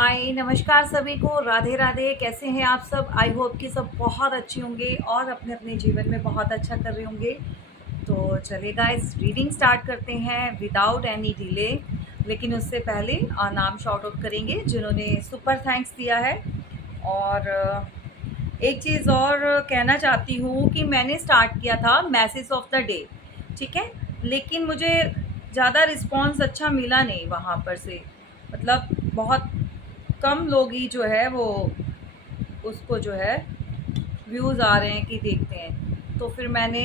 हाय नमस्कार सभी को, राधे राधे। कैसे हैं आप सब? आई होप कि सब बहुत अच्छे होंगे और अपने अपने जीवन में बहुत अच्छा कर रहे होंगे। तो चलिए गाइस, रीडिंग स्टार्ट करते हैं विदाउट एनी डिले। लेकिन उससे पहले नाम शॉर्ट आउट करेंगे जिन्होंने सुपर थैंक्स दिया है। और एक चीज़ और कहना चाहती हूँ कि मैंने स्टार्ट किया था मैसेज ऑफ द डे, ठीक है। लेकिन मुझे ज़्यादा रिस्पॉन्स अच्छा मिला नहीं वहाँ पर से। मतलब बहुत कम लोग ही जो है वो उसको जो है व्यूज़ आ रहे हैं कि देखते हैं। तो फिर मैंने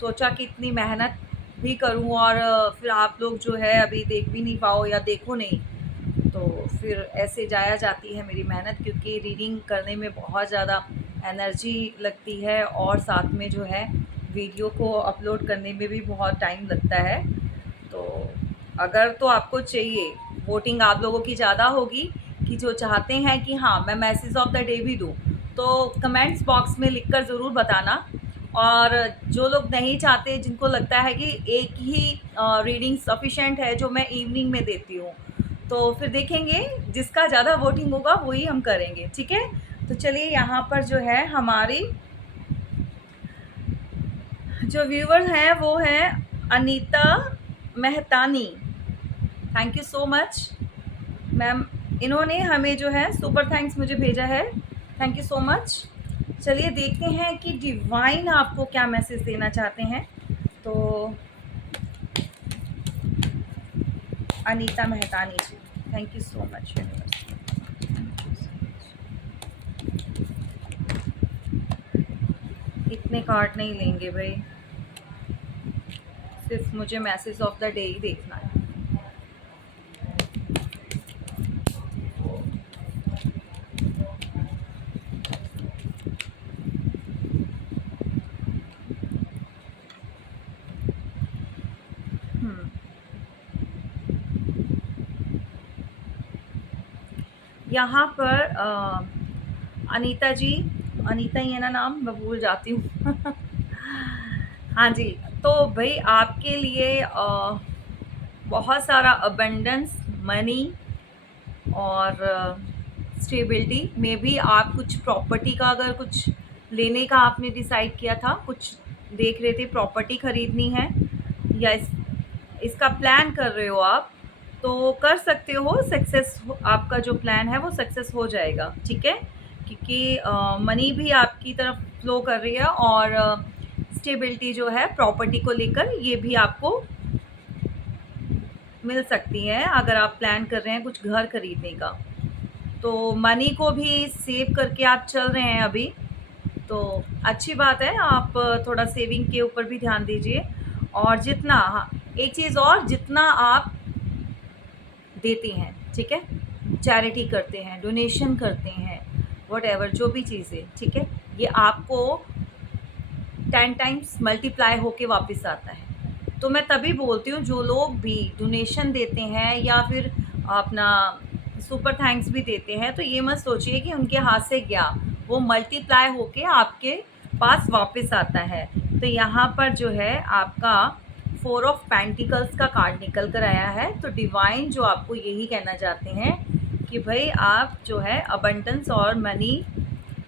सोचा कि इतनी मेहनत भी करूं और फिर आप लोग जो है अभी देख भी नहीं पाओ या देखो नहीं, तो फिर ऐसे जाया जाती है मेरी मेहनत, क्योंकि रीडिंग करने में बहुत ज़्यादा एनर्जी लगती है और साथ में जो है वीडियो को अपलोड करने में भी बहुत टाइम लगता है। तो अगर तो आपको चाहिए, वोटिंग आप लोगों की ज़्यादा होगी कि जो चाहते हैं कि हाँ मैं मैसेज ऑफ द डे भी दूँ, तो कमेंट्स बॉक्स में लिखकर ज़रूर बताना। और जो लोग नहीं चाहते, जिनको लगता है कि एक ही रीडिंग सफिशेंट है जो मैं इवनिंग में देती हूँ, तो फिर देखेंगे जिसका ज़्यादा वोटिंग होगा वही हम करेंगे, ठीक है। तो चलिए, यहाँ पर जो है हमारी जो व्यूवर हैं वो हैं Anita Mehtani. Thank you so much ma'am, इन्होंने हमें जो है सुपर थैंक्स मुझे भेजा है। Thank you so much. चलिए देखते हैं कि डिवाइन आपको क्या मैसेज देना चाहते हैं। तो Anita Mehtani ji, thank you so much universe. इतने कार्ड नहीं लेंगे भाई, सिर्फ मुझे मैसेज ऑफ द डे ही देखना है। यहाँ पर अनीता जी, अनीता ही है ना नाम, मैं भूल जाती हूँ हाँ जी। तो भाई आपके लिए बहुत सारा अबंडेंस, मनी और स्टेबिलिटी में भी, आप कुछ प्रॉपर्टी का अगर कुछ लेने का आपने डिसाइड किया था, कुछ देख रहे थे प्रॉपर्टी खरीदनी है या इसका प्लान कर रहे हो आप, तो कर सकते हो। सक्सेस आपका जो प्लान है वो सक्सेस हो जाएगा, ठीक है। क्योंकि मनी भी आपकी तरफ फ्लो कर रही है और स्टेबिलिटी जो है प्रॉपर्टी को लेकर, ये भी आपको मिल सकती है अगर आप प्लान कर रहे हैं कुछ घर खरीदने का। तो मनी को भी सेव करके आप चल रहे हैं अभी, तो अच्छी बात है। आप थोड़ा सेविंग के ऊपर भी ध्यान दीजिए। और जितना, हाँ, एक चीज़ और, जितना आप देते हैं, ठीक है, चैरिटी करते हैं, डोनेशन करते हैं, वट जो भी चीज़ें, ठीक है, ये आपको 10 टाइम्स मल्टीप्लाई होके वापस आता है। तो मैं तभी बोलती हूँ, जो लोग भी डोनेशन देते हैं या फिर अपना सुपर थैंक्स भी देते हैं, तो ये मत सोचिए कि उनके हाथ से गया, वो मल्टीप्लाई होके आपके पास वापस आता है। तो यहाँ पर जो है आपका 4 ऑफ पेंटिकल्स का कार्ड निकल कर आया है। तो डिवाइन जो आपको यही कहना चाहते हैं कि भाई आप जो है अबंडेंस और मनी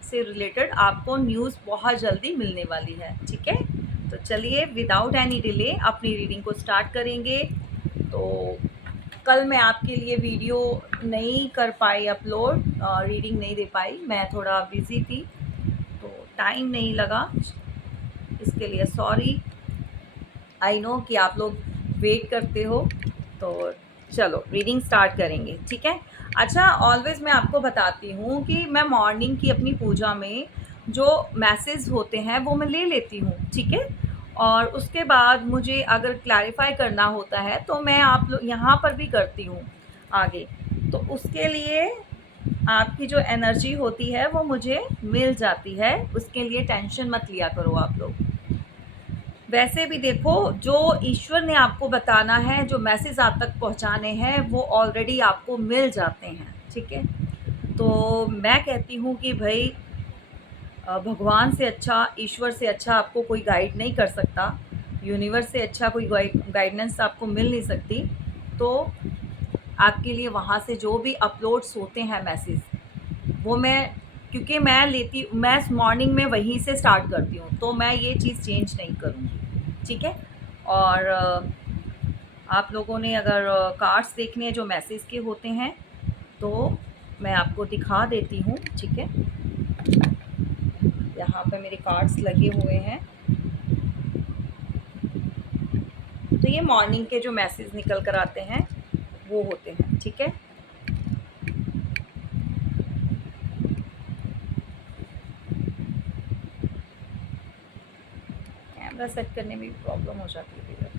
से रिलेटेड आपको न्यूज़ बहुत जल्दी मिलने वाली है, ठीक है। तो चलिए विदाउट एनी डिले अपनी रीडिंग को स्टार्ट करेंगे। तो कल मैं आपके लिए वीडियो नहीं कर पाई अपलोड, रीडिंग नहीं दे पाई, मैं थोड़ा बिज़ी थी तो टाइम नहीं लगा, इसके लिए सॉरी। आई नो कि आप लोग वेट करते हो। तो चलो रीडिंग स्टार्ट करेंगे, ठीक है। अच्छा, ऑलवेज़ मैं आपको बताती हूँ कि मैं मॉर्निंग की अपनी पूजा में जो मैसेज होते हैं वो मैं ले लेती हूँ, ठीक है। और उसके बाद मुझे अगर क्लैरिफाई करना होता है तो मैं आप लोग यहाँ पर भी करती हूँ आगे। तो उसके लिए आपकी जो एनर्जी होती है वो मुझे मिल जाती है, उसके लिए टेंशन मत लिया करो आप लोग। वैसे भी देखो, जो ईश्वर ने आपको बताना है, जो मैसेज आप तक पहुंचाने हैं, वो ऑलरेडी आपको मिल जाते हैं, ठीक है। तो मैं कहती हूँ कि भाई भगवान से अच्छा, ईश्वर से अच्छा आपको कोई गाइड नहीं कर सकता, यूनिवर्स से अच्छा कोई गाइडेंस आपको मिल नहीं सकती। तो आपके लिए वहाँ से जो भी अपलोड्स होते हैं मैसेज, वो क्योंकि मैं मॉर्निंग में वहीं से स्टार्ट करती हूँ, तो मैं ये चीज़ चेंज नहीं करूँगी, ठीक है। और आप लोगों ने अगर कार्ड्स देखने हैं जो मैसेज के होते हैं, तो मैं आपको दिखा देती हूँ, ठीक है। यहाँ पे मेरे कार्ड्स लगे हुए हैं। तो ये मॉर्निंग के जो मैसेज निकल कर आते हैं वो होते हैं, ठीक है। कैमरा सेट करने में भी प्रॉब्लम हो जाती है इधर।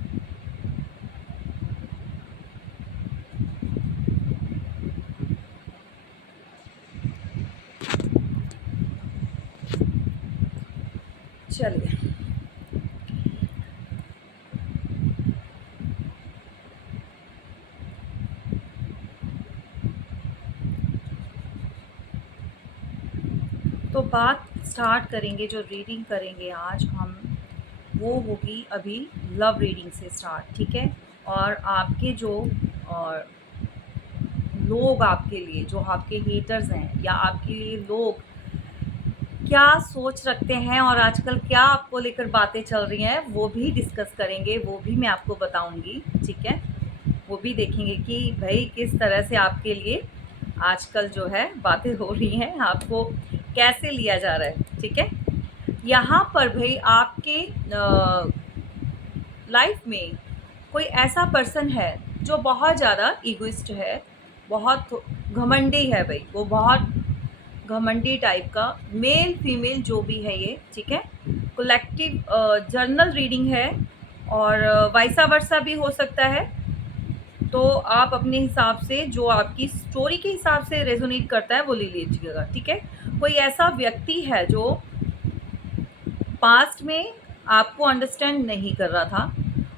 चलिए, तो बात स्टार्ट करेंगे, जो रीडिंग करेंगे आज हम, वो होगी अभी लव रीडिंग से स्टार्ट, ठीक है। और आपके जो और लोग आपके लिए, जो आपके हेटर्स हैं या आपके लिए लोग क्या सोच रखते हैं और आजकल क्या आपको लेकर बातें चल रही हैं, वो भी डिस्कस करेंगे, वो भी मैं आपको बताऊंगी, ठीक है। वो भी देखेंगे कि भाई किस तरह से आपके लिए आजकल जो है बातें हो रही हैं, आपको कैसे लिया जा रहा है, ठीक है। यहाँ पर भाई आपके लाइफ में कोई ऐसा पर्सन है जो बहुत ज़्यादा इगोइस्ट है, बहुत घमंडी है भाई, वो बहुत घमंडी टाइप का, मेल फीमेल जो भी है ये, ठीक है। कलेक्टिव जर्नल रीडिंग है, और वाइसा वर्सा भी हो सकता है। तो आप अपने हिसाब से, जो आपकी स्टोरी के हिसाब से रेजोनेट करता है वो ले लीजिएगा, ठीक है। कोई ऐसा व्यक्ति है जो पास्ट में आपको अंडरस्टैंड नहीं कर रहा था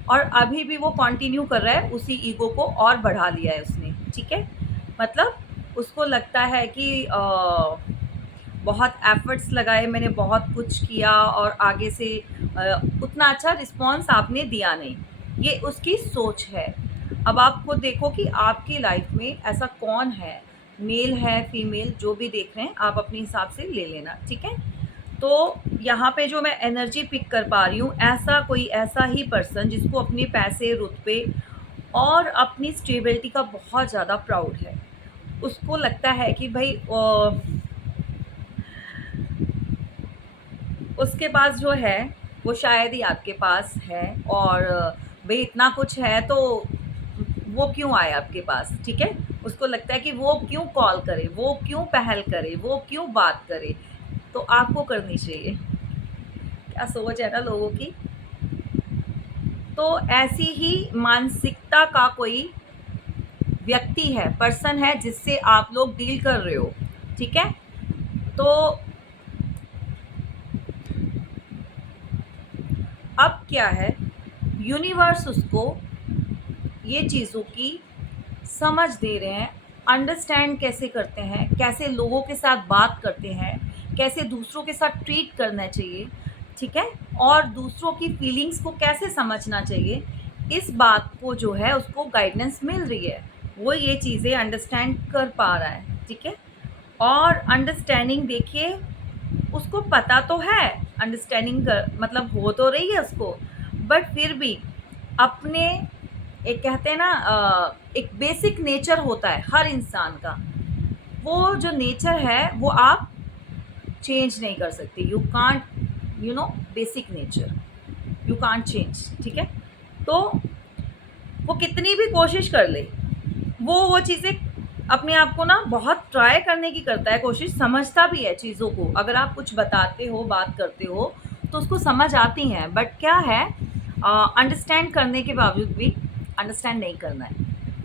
और अभी भी वो कंटिन्यू कर रहा है, उसी ईगो को और बढ़ा लिया है उसने, ठीक है। मतलब उसको लगता है कि बहुत एफर्ट्स लगाए, मैंने बहुत कुछ किया और आगे से उतना अच्छा रिस्पॉन्स आपने दिया नहीं, ये उसकी सोच है। अब आपको देखो कि आपकी लाइफ में ऐसा कौन है, मेल है फीमेल, जो भी देख रहे हैं आप अपने हिसाब से ले लेना, ठीक है। तो यहाँ पे जो मैं एनर्जी पिक कर पा रही हूँ, ऐसा ही पर्सन जिसको अपने पैसे, रुतबे और अपनी स्टेबिलिटी का बहुत ज़्यादा प्राउड है। उसको लगता है कि भाई उसके पास जो है वो शायद ही आपके पास है, और भाई इतना कुछ है तो वो क्यों आए आपके पास, ठीक है। उसको लगता है कि वो क्यों कॉल करे, वो क्यों पहल करे, वो क्यों बात करे, तो आपको करनी चाहिए। क्या सोच है ना लोगों की। तो ऐसी ही मानसिकता का कोई व्यक्ति है, पर्सन है, जिससे आप लोग डील कर रहे हो, ठीक है। तो अब क्या है, यूनिवर्स उसको ये चीज़ों की समझ दे रहे हैं, अंडरस्टैंड कैसे करते हैं, कैसे लोगों के साथ बात करते हैं, कैसे दूसरों के साथ ट्रीट करना चाहिए, ठीक है। और दूसरों की फीलिंग्स को कैसे समझना चाहिए, इस बात को जो है उसको गाइडेंस मिल रही है, वो ये चीज़ें अंडरस्टैंड कर पा रहा है, ठीक है। और अंडरस्टैंडिंग देखिए, उसको पता तो है, अंडरस्टैंडिंग कर मतलब हो तो रही है उसको, बट फिर भी अपने, एक कहते हैं ना एक बेसिक नेचर होता है हर इंसान का, वो जो नेचर है वो आप चेंज नहीं कर सकते, you can't, basic nature you can't change, ठीक है। तो वो कितनी भी कोशिश कर ले, वो चीज़ें अपने आप को ना बहुत ट्राई करने की करता है कोशिश, समझता भी है चीज़ों को, अगर आप कुछ बताते हो, बात करते हो तो उसको समझ आती हैं, बट क्या है, अंडरस्टैंड करने के बावजूद भी अंडरस्टैंड नहीं करना है,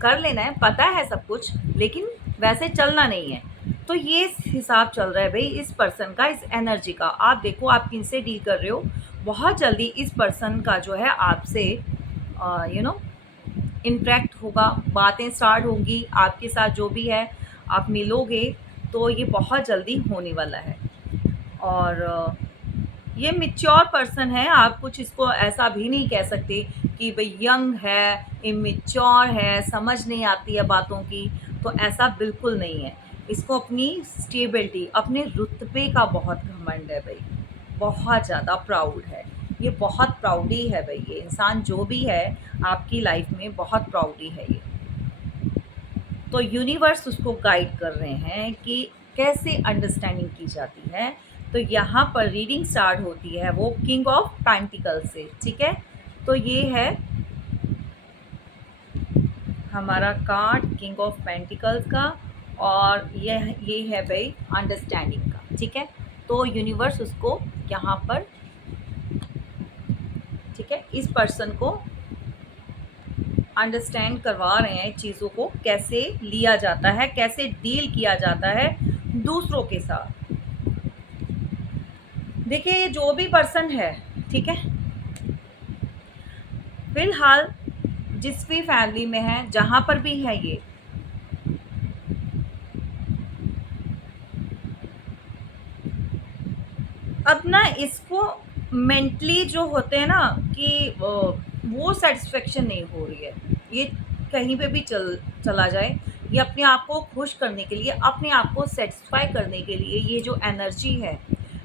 कर लेना है, पता है सब कुछ, लेकिन वैसे चलना नहीं है। तो ये हिसाब चल रहा है भाई इस पर्सन का, इस एनर्जी का। आप देखो आप किनसे डील कर रहे हो, बहुत जल्दी इस पर्सन का जो है आपसे इंटरेक्ट होगा, बातें स्टार्ट होंगी आपके साथ, जो भी है आप मिलोगे, तो ये बहुत जल्दी होने वाला है। और ये मैच्योर पर्सन है, आप कुछ इसको ऐसा भी नहीं कह सकते कि भाई यंग है, इमेच्योर है, समझ नहीं आती है बातों की, तो ऐसा बिल्कुल नहीं है। इसको अपनी स्टेबिलिटी, अपने रुतबे का बहुत घमंड है भाई, बहुत ज़्यादा प्राउड है। ये बहुत प्राउडी है भाई, ये इंसान जो भी है आपकी लाइफ में बहुत प्राउडी है ये। तो यूनिवर्स उसको गाइड कर रहे हैं कि कैसे अंडरस्टैंडिंग की जाती है। तो यहाँ पर रीडिंग स्टार्ट होती है वो किंग ऑफ पेंटिकल से, ठीक है। तो ये है हमारा कार्ड किंग ऑफ पेंटिकल्स का, और ये है भाई अंडरस्टैंडिंग का, ठीक है। तो यूनिवर्स उसको यहाँ पर, ठीक है, इस पर्सन को अंडरस्टैंड करवा रहे हैं चीज़ों को, कैसे लिया जाता है, कैसे डील किया जाता है दूसरों के साथ। देखिए ये जो भी पर्सन है, ठीक है, फिलहाल जिस भी फैमिली में है, जहाँ पर भी है, ये अब ना इसको मेंटली जो होते हैं ना कि वो सेटिस्फेक्शन नहीं हो रही है। ये कहीं पे भी चला जाए, ये अपने आप को खुश करने के लिए, अपने आप को सेटिस्फाई करने के लिए, ये जो एनर्जी है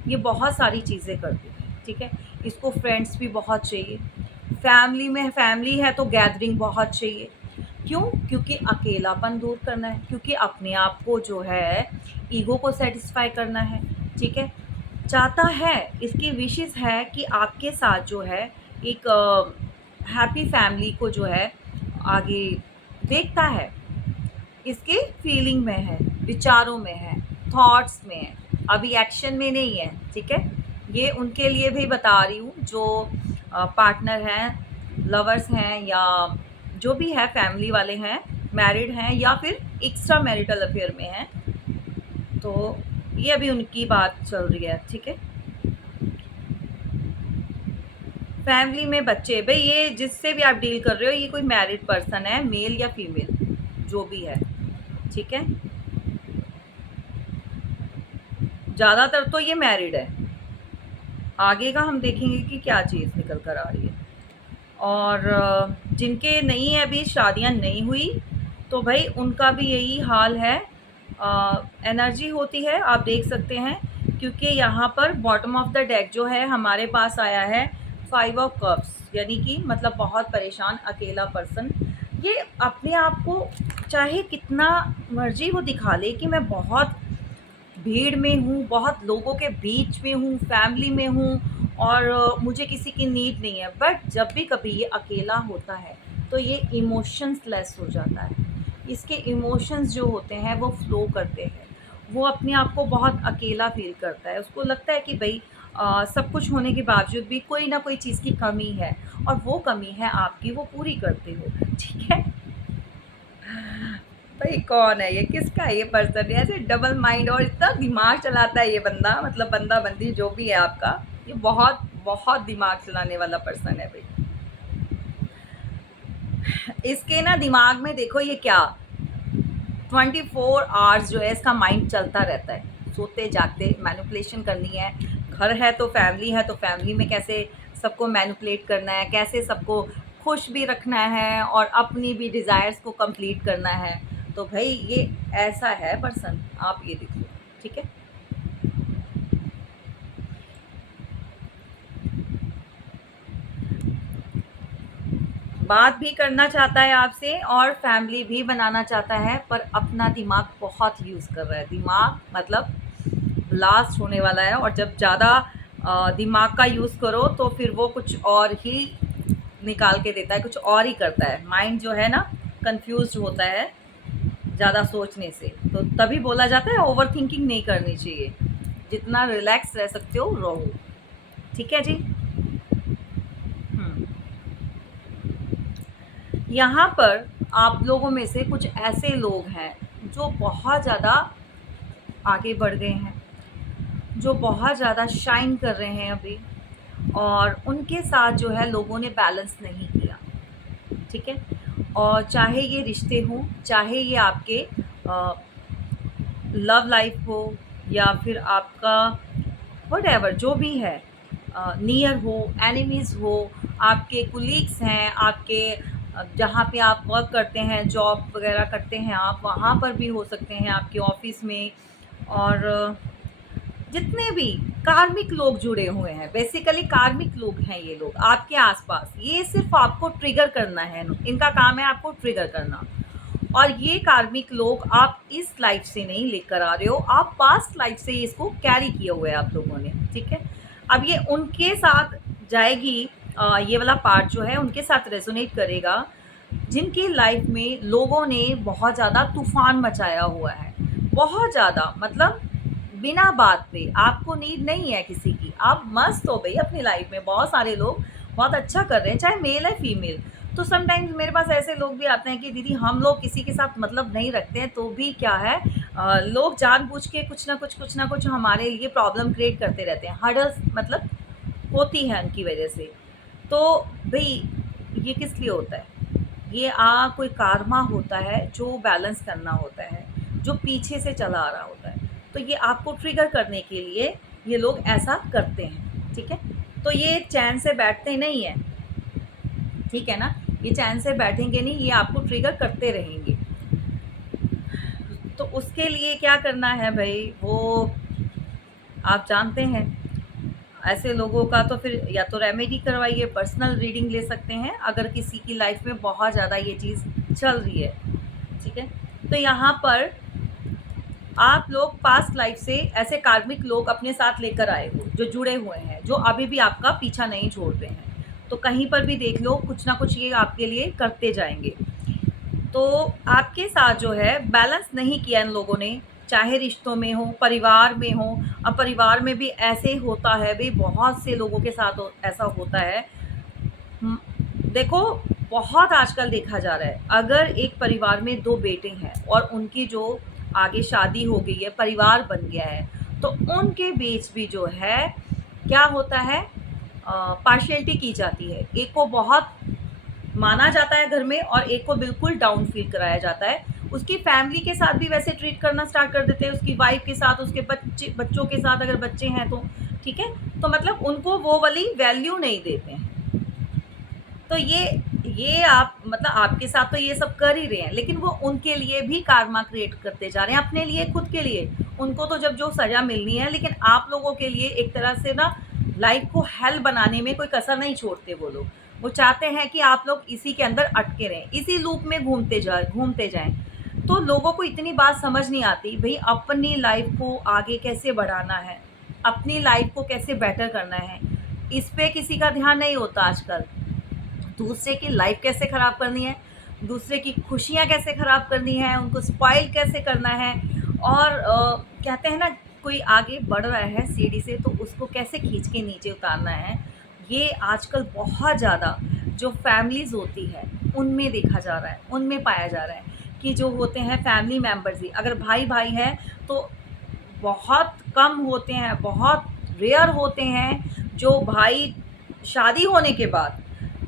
ये बहुत सारी चीज़ें करती है, ठीक है। इसको फ्रेंड्स भी बहुत चाहिए, फैमिली में फैमिली है तो गैदरिंग बहुत चाहिए। क्यों? क्योंकि अकेलापन दूर करना है, क्योंकि अपने आप को जो है ईगो को सेटिस्फाई करना है, ठीक है। चाहता है, इसकी विशेस है कि आपके साथ जो है एक हैप्पी फैमिली को जो है आगे देखता है, इसके फीलिंग में है, विचारों में है, थॉट्स में है, अभी एक्शन में नहीं है, ठीक है। ये उनके लिए भी बता रही हूँ जो पार्टनर हैं, लवर्स हैं, या जो भी है फैमिली वाले हैं, मैरिड हैं या फिर एक्स्ट्रा मैरिटल अफेयर में हैं। तो ये अभी उनकी बात चल रही है, ठीक है। फैमिली में बच्चे, भाई ये जिससे भी आप डील कर रहे हो, ये कोई मैरिड पर्सन है, मेल या फीमेल जो भी है, ठीक है। ज़्यादातर तो ये मैरिड है, आगे का हम देखेंगे कि क्या चीज़ निकल कर आ रही है। और जिनके नहीं है, अभी शादियां नहीं हुई, तो भाई उनका भी यही हाल है। एनर्जी होती है, आप देख सकते हैं, क्योंकि यहाँ पर बॉटम ऑफ द डेक जो है हमारे पास आया है 5 ऑफ कप्स, यानी कि मतलब बहुत परेशान अकेला पर्सन। ये अपने आप को चाहे कितना मर्जी वो दिखा ले कि मैं बहुत भीड़ में हूँ, बहुत लोगों के बीच में हूँ, फैमिली में हूँ, और मुझे किसी की नीड नहीं है, बट जब भी कभी ये अकेला होता है तो ये इमोशंस लेस हो जाता है। इसके इमोशंस जो होते हैं वो फ्लो करते हैं, वो अपने आप को बहुत अकेला फील करता है, उसको लगता है कि भाई सब कुछ होने के बावजूद भी कोई ना कोई चीज़ की कमी है, और वो कमी है आपकी, वो पूरी करते हो, ठीक है। भाई कौन है ये, किसका है ये पर्सन, ऐसे डबल माइंड और इतना दिमाग चलाता है ये बंदा, मतलब बंदा बंदी जो भी है आपका, ये बहुत बहुत दिमाग चलाने वाला पर्सन है भाई। इसके ना दिमाग में देखो ये क्या 24 आवर्स जो है इसका माइंड चलता रहता है, सोते जागते मैनिपुलेशन करनी है। घर है तो फैमिली में कैसे सबको मैनिपुलेट करना है, कैसे सबको खुश भी रखना है और अपनी भी डिज़ायर्स को कंप्लीट करना है। तो भाई ये ऐसा है पर्सन, आप ये देखो, ठीक है। बात भी करना चाहता है आपसे और फैमिली भी बनाना चाहता है, पर अपना दिमाग बहुत यूज़ कर रहा है। दिमाग मतलब ब्लास्ट होने वाला है, और जब ज़्यादा दिमाग का यूज़ करो तो फिर वो कुछ और ही निकाल के देता है, कुछ और ही करता है। माइंड जो है ना कंफ्यूज होता है ज़्यादा सोचने से, तो तभी बोला जाता है ओवर थिंकिंग नहीं करनी चाहिए, जितना रिलैक्स रह सकते हो रहो, ठीक है जी। यहाँ पर आप लोगों में से कुछ ऐसे लोग हैं जो बहुत ज़्यादा आगे बढ़ गए हैं, जो बहुत ज़्यादा शाइन कर रहे हैं अभी, और उनके साथ जो है लोगों ने बैलेंस नहीं किया, ठीक है। और चाहे ये रिश्ते हों, चाहे ये आपके लव लाइफ हो, या फिर आपका व्हाटएवर जो भी है, नियर हो, एनिमीज़ हो, आपके कुलीग्स हैं, आपके जहाँ पे आप वर्क करते हैं, जॉब वगैरह करते हैं आप, वहाँ पर भी हो सकते हैं, आपके ऑफ़िस में। और जितने भी कार्मिक लोग जुड़े हुए हैं, बेसिकली कार्मिक लोग हैं ये लोग आपके आसपास, ये सिर्फ आपको ट्रिगर करना है, इनका काम है आपको ट्रिगर करना। और ये कार्मिक लोग आप इस लाइफ से नहीं लेकर आ रहे हो, आप पास्ट लाइफ से इसको कैरी किए हुए हैं आप लोगों ने, ठीक है। अब ये उनके साथ जाएगी, ये वाला पार्ट जो है उनके साथ रेजोनेट करेगा, जिनकी लाइफ में लोगों ने बहुत ज़्यादा तूफान मचाया हुआ है, बहुत ज़्यादा, मतलब बिना बात पे आपको नीड नहीं है किसी की, आप मस्त हो भाई अपनी लाइफ में, बहुत सारे लोग बहुत अच्छा कर रहे हैं, चाहे मेल है फीमेल। तो समटाइम्स मेरे पास ऐसे लोग भी आते हैं कि दीदी हम लोग किसी के साथ मतलब नहीं रखते हैं, तो भी क्या है, लोग जानबूझ के कुछ ना कुछ हमारे लिए प्रॉब्लम क्रिएट करते रहते हैं, हर्डल्स मतलब होती है उनकी वजह से। तो भई ये किस लिए होता है? ये कोई कारमा होता है जो बैलेंस करना होता है, जो पीछे से चला आ रहा होता है। तो ये आपको ट्रिगर करने के लिए ये लोग ऐसा करते हैं, ठीक है? तो ये चैन से बैठते नहीं हैं, ठीक है ना? ये चैन से बैठेंगे नहीं, ये आपको ट्रिगर करते रहेंगे। तो उसके लिए क्या करना है भई, वो आप जानते हैं। ऐसे लोगों का तो फिर या तो रेमेडी करवाइए, पर्सनल रीडिंग ले सकते हैं अगर किसी की लाइफ में बहुत ज़्यादा ये चीज़ चल रही है, ठीक है। तो यहाँ पर आप लोग पास्ट लाइफ से ऐसे कार्मिक लोग अपने साथ लेकर आए हो, जो जुड़े हुए हैं, जो अभी भी आपका पीछा नहीं छोड़ रहे हैं। तो कहीं पर भी देख लो, कुछ ना कुछ ये आपके लिए करते जाएंगे। तो आपके साथ जो है बैलेंस नहीं किया इन लोगों ने, चाहे रिश्तों में हो, परिवार में हो। अब परिवार में भी ऐसे होता है भाई, बहुत से लोगों के साथ ऐसा होता है। देखो, बहुत आजकल देखा जा रहा है, अगर एक परिवार में 2 बेटे हैं और उनकी जो आगे शादी हो गई है, परिवार बन गया है, तो उनके बीच भी जो है क्या होता है, पार्शियलिटी की जाती है। एक को बहुत माना जाता है घर में और एक को बिल्कुल डाउन फील कराया जाता है। उसकी फैमिली के साथ भी वैसे ट्रीट करना स्टार्ट कर देते हैं, उसकी वाइफ के साथ, उसके बच्चों के साथ अगर बच्चे हैं तो, ठीक है। तो मतलब उनको वो वाली वैल्यू नहीं देते हैं। तो ये आप मतलब आपके साथ तो ये सब कर ही रहे हैं, लेकिन वो उनके लिए भी कारमा क्रिएट करते जा रहे हैं, अपने लिए, खुद के लिए। उनको तो जब जो सज़ा मिलनी है, लेकिन आप लोगों के लिए एक तरह से ना लाइफ को हेल बनाने में कोई कसर नहीं छोड़ते वो लोग। वो चाहते हैं कि आप लोग इसी के अंदर अटके रहें, इसी लूप में घूमते जाएँ। तो लोगों को इतनी बात समझ नहीं आती, भई अपनी लाइफ को आगे कैसे बढ़ाना है, अपनी लाइफ को कैसे बेटर करना है, इस पे किसी का ध्यान नहीं होता आजकल। दूसरे की लाइफ कैसे ख़राब करनी है, दूसरे की खुशियाँ कैसे ख़राब करनी है, उनको स्पॉइल कैसे करना है। और कहते हैं ना, कोई आगे बढ़ रहा है सीढ़ी से तो उसको कैसे खींच के नीचे उतारना है। ये आजकल बहुत ज़्यादा जो फैमिलीज़ होती है उनमें देखा जा रहा है, उनमें पाया जा रहा है कि जो होते हैं फैमिली मेम्बर्स ही, अगर भाई-भाई हैं तो बहुत कम होते हैं, बहुत रेयर होते हैं जो भाई शादी होने के बाद,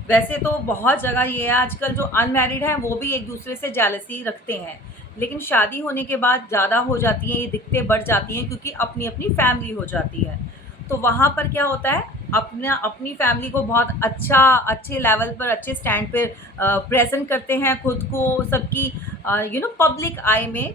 वैसे तो बहुत जगह ये है आजकल, जो अनमैरिड हैं वो भी एक दूसरे से जेलसी रखते हैं, लेकिन शादी होने के बाद ज़्यादा हो जाती हैं, ये दिक्कतें बढ़ जाती हैं क्योंकि अपनी-अपनी फैमिली हो जाती है। तो वहाँ पर क्या होता है, अपनी फैमिली को बहुत अच्छे लेवल पर, अच्छे स्टैंड पे प्रेज़ेंट करते हैं खुद को, सबकी पब्लिक आई में,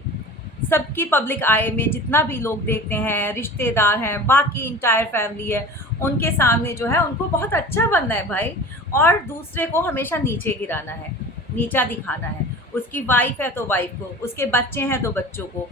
सबकी पब्लिक आई में जितना भी लोग देखते हैं, रिश्तेदार हैं, बाकी इंटायर फैमिली है, उनके सामने जो है उनको बहुत अच्छा बनना है भाई, और दूसरे को हमेशा नीचे गिराना है, नीचा दिखाना है। उसकी वाइफ़ है तो वाइफ़ को, उसके बच्चे हैं तो बच्चों को,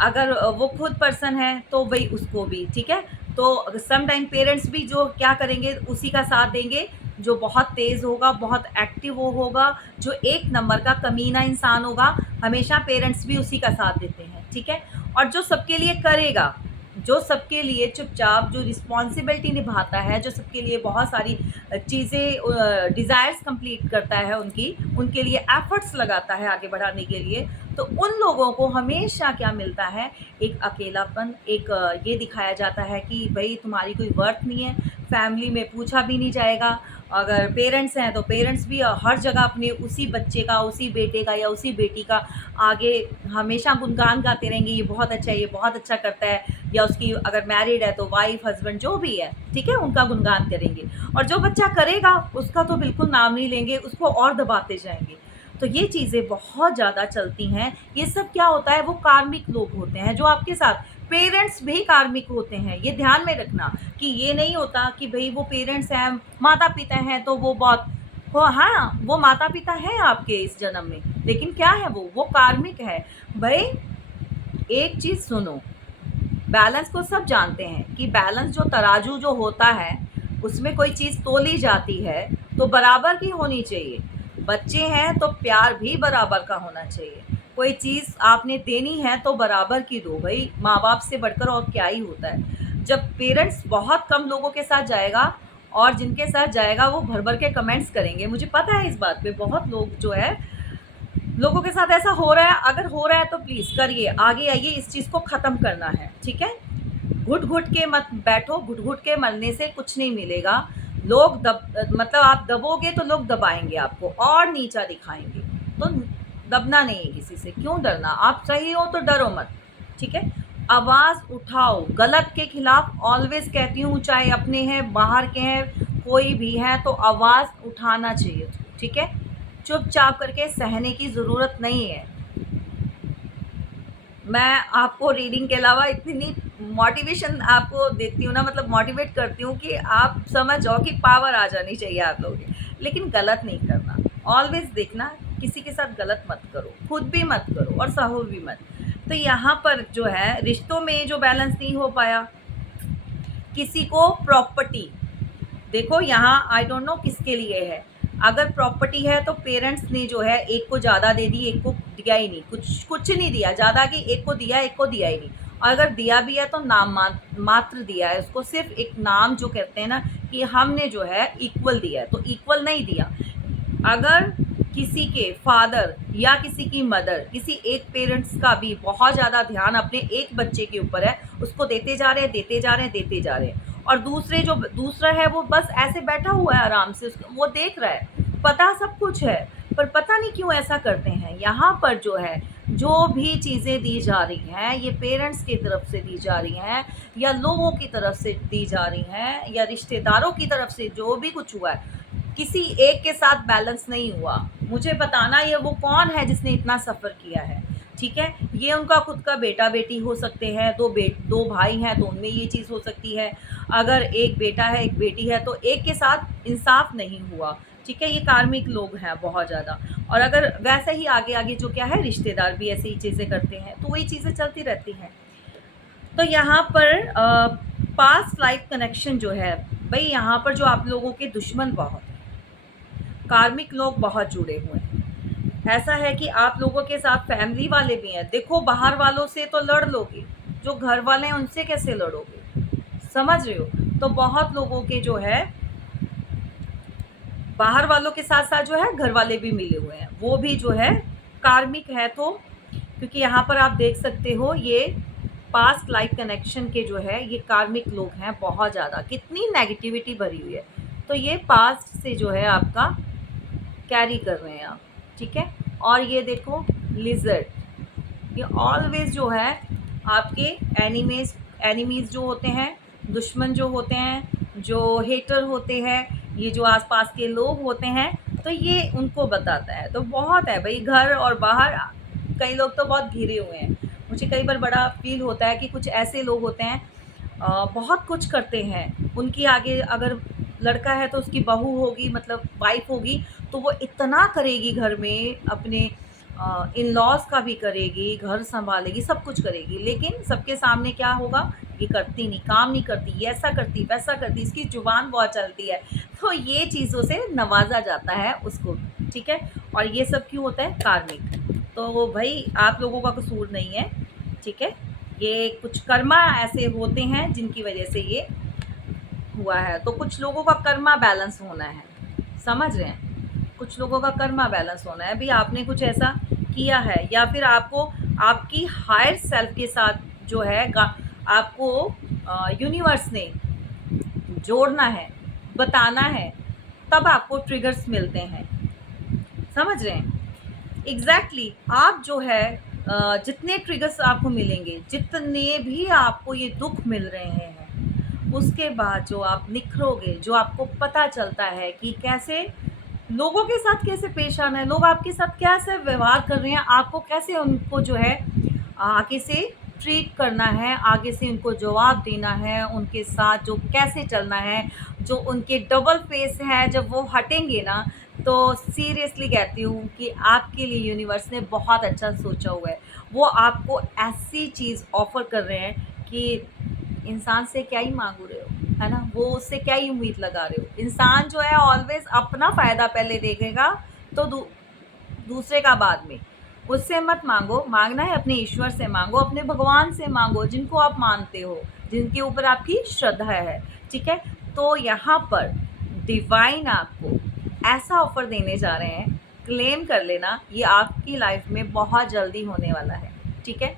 अगर वो खुद पर्सन है तो भई उसको भी, ठीक है? तो सम टाइम पेरेंट्स भी जो क्या करेंगे, उसी का साथ देंगे, जो बहुत तेज़ होगा, बहुत एक्टिव वो होगा, जो एक नंबर का कमीना इंसान होगा, हमेशा पेरेंट्स भी उसी का साथ देते हैं, ठीक है? और जो सबके लिए करेगा, जो सबके लिए चुपचाप जो रिस्पॉन्सिबिलिटी निभाता है, जो सबके लिए बहुत सारी चीज़ें डिज़ायर्स कंप्लीट करता है उनके लिए एफ़र्ट्स लगाता है आगे बढ़ाने के लिए, तो उन लोगों को हमेशा क्या मिलता है, एक अकेलापन, एक ये दिखाया जाता है कि भई तुम्हारी कोई वर्थ नहीं है, फैमिली में पूछा भी नहीं जाएगा। अगर पेरेंट्स हैं तो पेरेंट्स भी हर जगह अपने उसी बच्चे का, उसी बेटे का या उसी बेटी का आगे हमेशा गुणगान गाते रहेंगे, ये बहुत अच्छा है, ये बहुत अच्छा करता है। या उसकी अगर मैरिड है तो वाइफ, हस्बैंड जो भी है, ठीक है, उनका गुणगान करेंगे। और जो बच्चा करेगा उसका तो बिल्कुल नाम नहीं लेंगे, उसको और दबाते जाएंगे। तो ये चीज़ें बहुत ज़्यादा चलती हैं। ये सब क्या होता है, वो कार्मिक लोग होते हैं जो आपके साथ, पेरेंट्स भी कार्मिक होते हैं, ये ध्यान में रखना। कि ये नहीं होता कि भाई वो पेरेंट्स हैं, माता पिता हैं तो वो बहुत हो, हाँ वो माता पिता हैं आपके इस जन्म में, लेकिन क्या है वो कार्मिक है। भाई एक चीज़ सुनो, बैलेंस को सब जानते हैं कि बैलेंस जो तराजू जो होता है उसमें कोई चीज़ तोली जाती है तो बराबर की होनी चाहिए। बच्चे हैं तो प्यार भी बराबर का होना चाहिए। कोई चीज़ आपने देनी है तो बराबर की दो भाई, माँ बाप से बढ़कर और क्या ही होता है। जब पेरेंट्स बहुत कम लोगों के साथ जाएगा और जिनके साथ जाएगा वो भर भर के कमेंट्स करेंगे, मुझे पता है इस बात पे। बहुत लोग जो है, लोगों के साथ ऐसा हो रहा है, अगर हो रहा है तो प्लीज़ करिए, आगे आइए, इस चीज़ को ख़त्म करना है, ठीक है? घुट-घुट के मत बैठो, घुट-घुट के मरने से कुछ नहीं मिलेगा। लोग मतलब आप दबोगे तो लोग दबाएँगे आपको और नीचा दिखाएँगे। तो दबना नहीं है किसी से, क्यों डरना? आप सही हो तो डरो मत, ठीक है? आवाज़ उठाओ, गलत के खिलाफ ऑलवेज़ कहती हूँ, चाहे अपने हैं, बाहर के हैं, कोई भी है तो आवाज़ उठाना चाहिए, ठीक है? चुपचाप करके सहने की ज़रूरत नहीं है। मैं आपको रीडिंग के अलावा इतनी मोटिवेशन आपको देती हूँ ना, मतलब मोटिवेट करती हूँ कि आप समझ जाओ कि पावर आ जानी चाहिए आप लोगों की। लेकिन गलत नहीं करना, ऑलवेज़ देखना, किसी के साथ गलत मत करो, खुद भी मत करो और सहो भी मत। तो यहाँ पर जो है रिश्तों में जो बैलेंस नहीं हो पाया, किसी को प्रॉपर्टी, देखो यहाँ आई डोंट नो किसके लिए है। अगर प्रॉपर्टी है तो पेरेंट्स ने जो है एक को ज़्यादा दे दी, एक को दिया ही नहीं, कुछ कुछ नहीं दिया ज़्यादा, कि एक को दिया, एक को दिया ही नहीं। और अगर दिया भी है तो नाम मात्र दिया है, उसको सिर्फ एक नाम, जो कहते हैं ना कि हमने जो है इक्वल दिया है, तो इक्वल नहीं दिया। अगर किसी के फादर या किसी की मदर, किसी एक पेरेंट्स का भी बहुत ज़्यादा ध्यान अपने एक बच्चे के ऊपर है, उसको देते जा रहे हैं, देते जा रहे हैं, देते जा रहे हैं, और दूसरा है वो बस ऐसे बैठा हुआ है आराम से, वो देख रहा है, पता सब कुछ है, पर पता नहीं क्यों ऐसा करते हैं। यहाँ पर जो है, जो भी चीज़ें दी जा रही हैं ये पेरेंट्स की तरफ से दी जा रही हैं, या लोगों की तरफ से दी जा रही हैं, या रिश्तेदारों की तरफ से, जो भी कुछ हुआ है, किसी एक के साथ बैलेंस नहीं हुआ। मुझे बताना ये वो कौन है जिसने इतना सफ़र किया है, ठीक है? ये उनका खुद का बेटा बेटी हो सकते हैं, दो भाई हैं तो उनमें ये चीज़ हो सकती है। अगर एक बेटा है एक बेटी है तो एक के साथ इंसाफ नहीं हुआ, ठीक है? ये कार्मिक लोग हैं बहुत ज़्यादा। और अगर वैसे ही आगे आगे जो क्या है, रिश्तेदार भी ऐसी ही चीज़ें करते हैं, तो वही चीज़ें चलती रहती हैं। तो यहाँ पर पास्ट लाइफ कनेक्शन जो है, भाई यहाँ पर जो आप लोगों के दुश्मन बहुत हैं, कार्मिक लोग बहुत जुड़े हुए हैं। ऐसा है कि आप लोगों के साथ फैमिली वाले भी हैं। देखो बाहर वालों से तो लड़ लोगे, जो घर वाले हैं उनसे कैसे लड़ोगे? समझ रहे हो? तो बहुत लोगों के जो है, बाहर वालों के साथ-साथ जो है घर वाले भी मिले हुए हैं। वो भी जो है कार्मिक है, तो क्योंकि यहाँ पर आप देख सकते हो ये पास्ट लाइफ कनेक्शन के जो है ये कार्मिक लोग हैं बहुत ज़्यादा। कितनी नेगेटिविटी भरी हुई है। तो ये पास्ट से जो है आपका कैरी कर रहे हैं आप, ठीक है? और ये देखो लिज़र्ड, ये ऑलवेज़ जो है आपके एनिमीज़ जो होते हैं, दुश्मन जो होते हैं, जो हेटर होते हैं, ये जो आस-पास के लोग होते हैं, तो ये उनको बताता है। तो बहुत है भई, घर और बाहर कई लोग तो बहुत घिरे हुए हैं। मुझे कई बार बड़ा फ़ील होता है कि कुछ ऐसे लोग होते हैं, बहुत कुछ करते हैं। उनकी आगे अगर लड़का है तो उसकी बहू होगी, मतलब वाइफ़ होगी, तो वो इतना करेगी घर में, अपने इन-लॉज़ का भी करेगी, घर सँभालेगी, सब कुछ करेगी, लेकिन सबके सामने क्या होगा, ये करती नहीं, काम नहीं करती, ये ऐसा करती, वैसा करती, इसकी ज़ुबान बहुत चलती है। तो ये चीज़ों से नवाज़ा जाता है उसको, ठीक है? और ये सब क्यों होता है? कार्मिक। तो भई आप लोगों का कसूर नहीं है, ठीक है? ये कुछ कर्मा ऐसे होते हैं जिनकी वज़ह से ये हुआ है। तो कुछ लोगों का कर्मा बैलेंस होना है, समझ रहे हैं? कुछ लोगों का कर्मा बैलेंस होना है। अभी आपने कुछ ऐसा किया है, या फिर आपको आपकी हायर सेल्फ के साथ जो है आपको यूनिवर्स ने जोड़ना है, बताना है, तब आपको ट्रिगर्स मिलते हैं। समझ रहे हैं? एग्जैक्टली आप जो है जितने ट्रिगर्स आपको मिलेंगे, जितने भी आपको ये दुख मिल रहे हैं, उसके बाद जो आप निखरोगे, जो आपको पता चलता है कि कैसे लोगों के साथ कैसे पेश आना है, लोग आपके साथ कैसे व्यवहार कर रहे हैं, आपको कैसे उनको जो है आगे से ट्रीट करना है, आगे से उनको जवाब देना है, उनके साथ जो कैसे चलना है, जो उनके डबल फेस है जब वो हटेंगे ना, तो सीरियसली कहती हूँ कि आपके लिए यूनिवर्स ने बहुत अच्छा सोचा हुआ है। वो आपको ऐसी चीज़ ऑफ़र कर रहे हैं कि इंसान से क्या ही माँग रहे हो, है ना? वो उससे क्या ही उम्मीद लगा रहे हो। इंसान जो है ऑलवेज़ अपना फ़ायदा पहले देखेगा, तो दूसरे का बाद में। उससे मत माँगो, माँगना है अपने ईश्वर से माँगो, अपने भगवान से माँगो, जिनको आप मानते हो, जिनके ऊपर आपकी श्रद्धा है, ठीक है? तो यहाँ पर डिवाइन आपको ऐसा ऑफ़र देने जा रहे हैं, क्लेम कर लेना, ये आपकी लाइफ़ में बहुत जल्दी होने वाला है, ठीक है?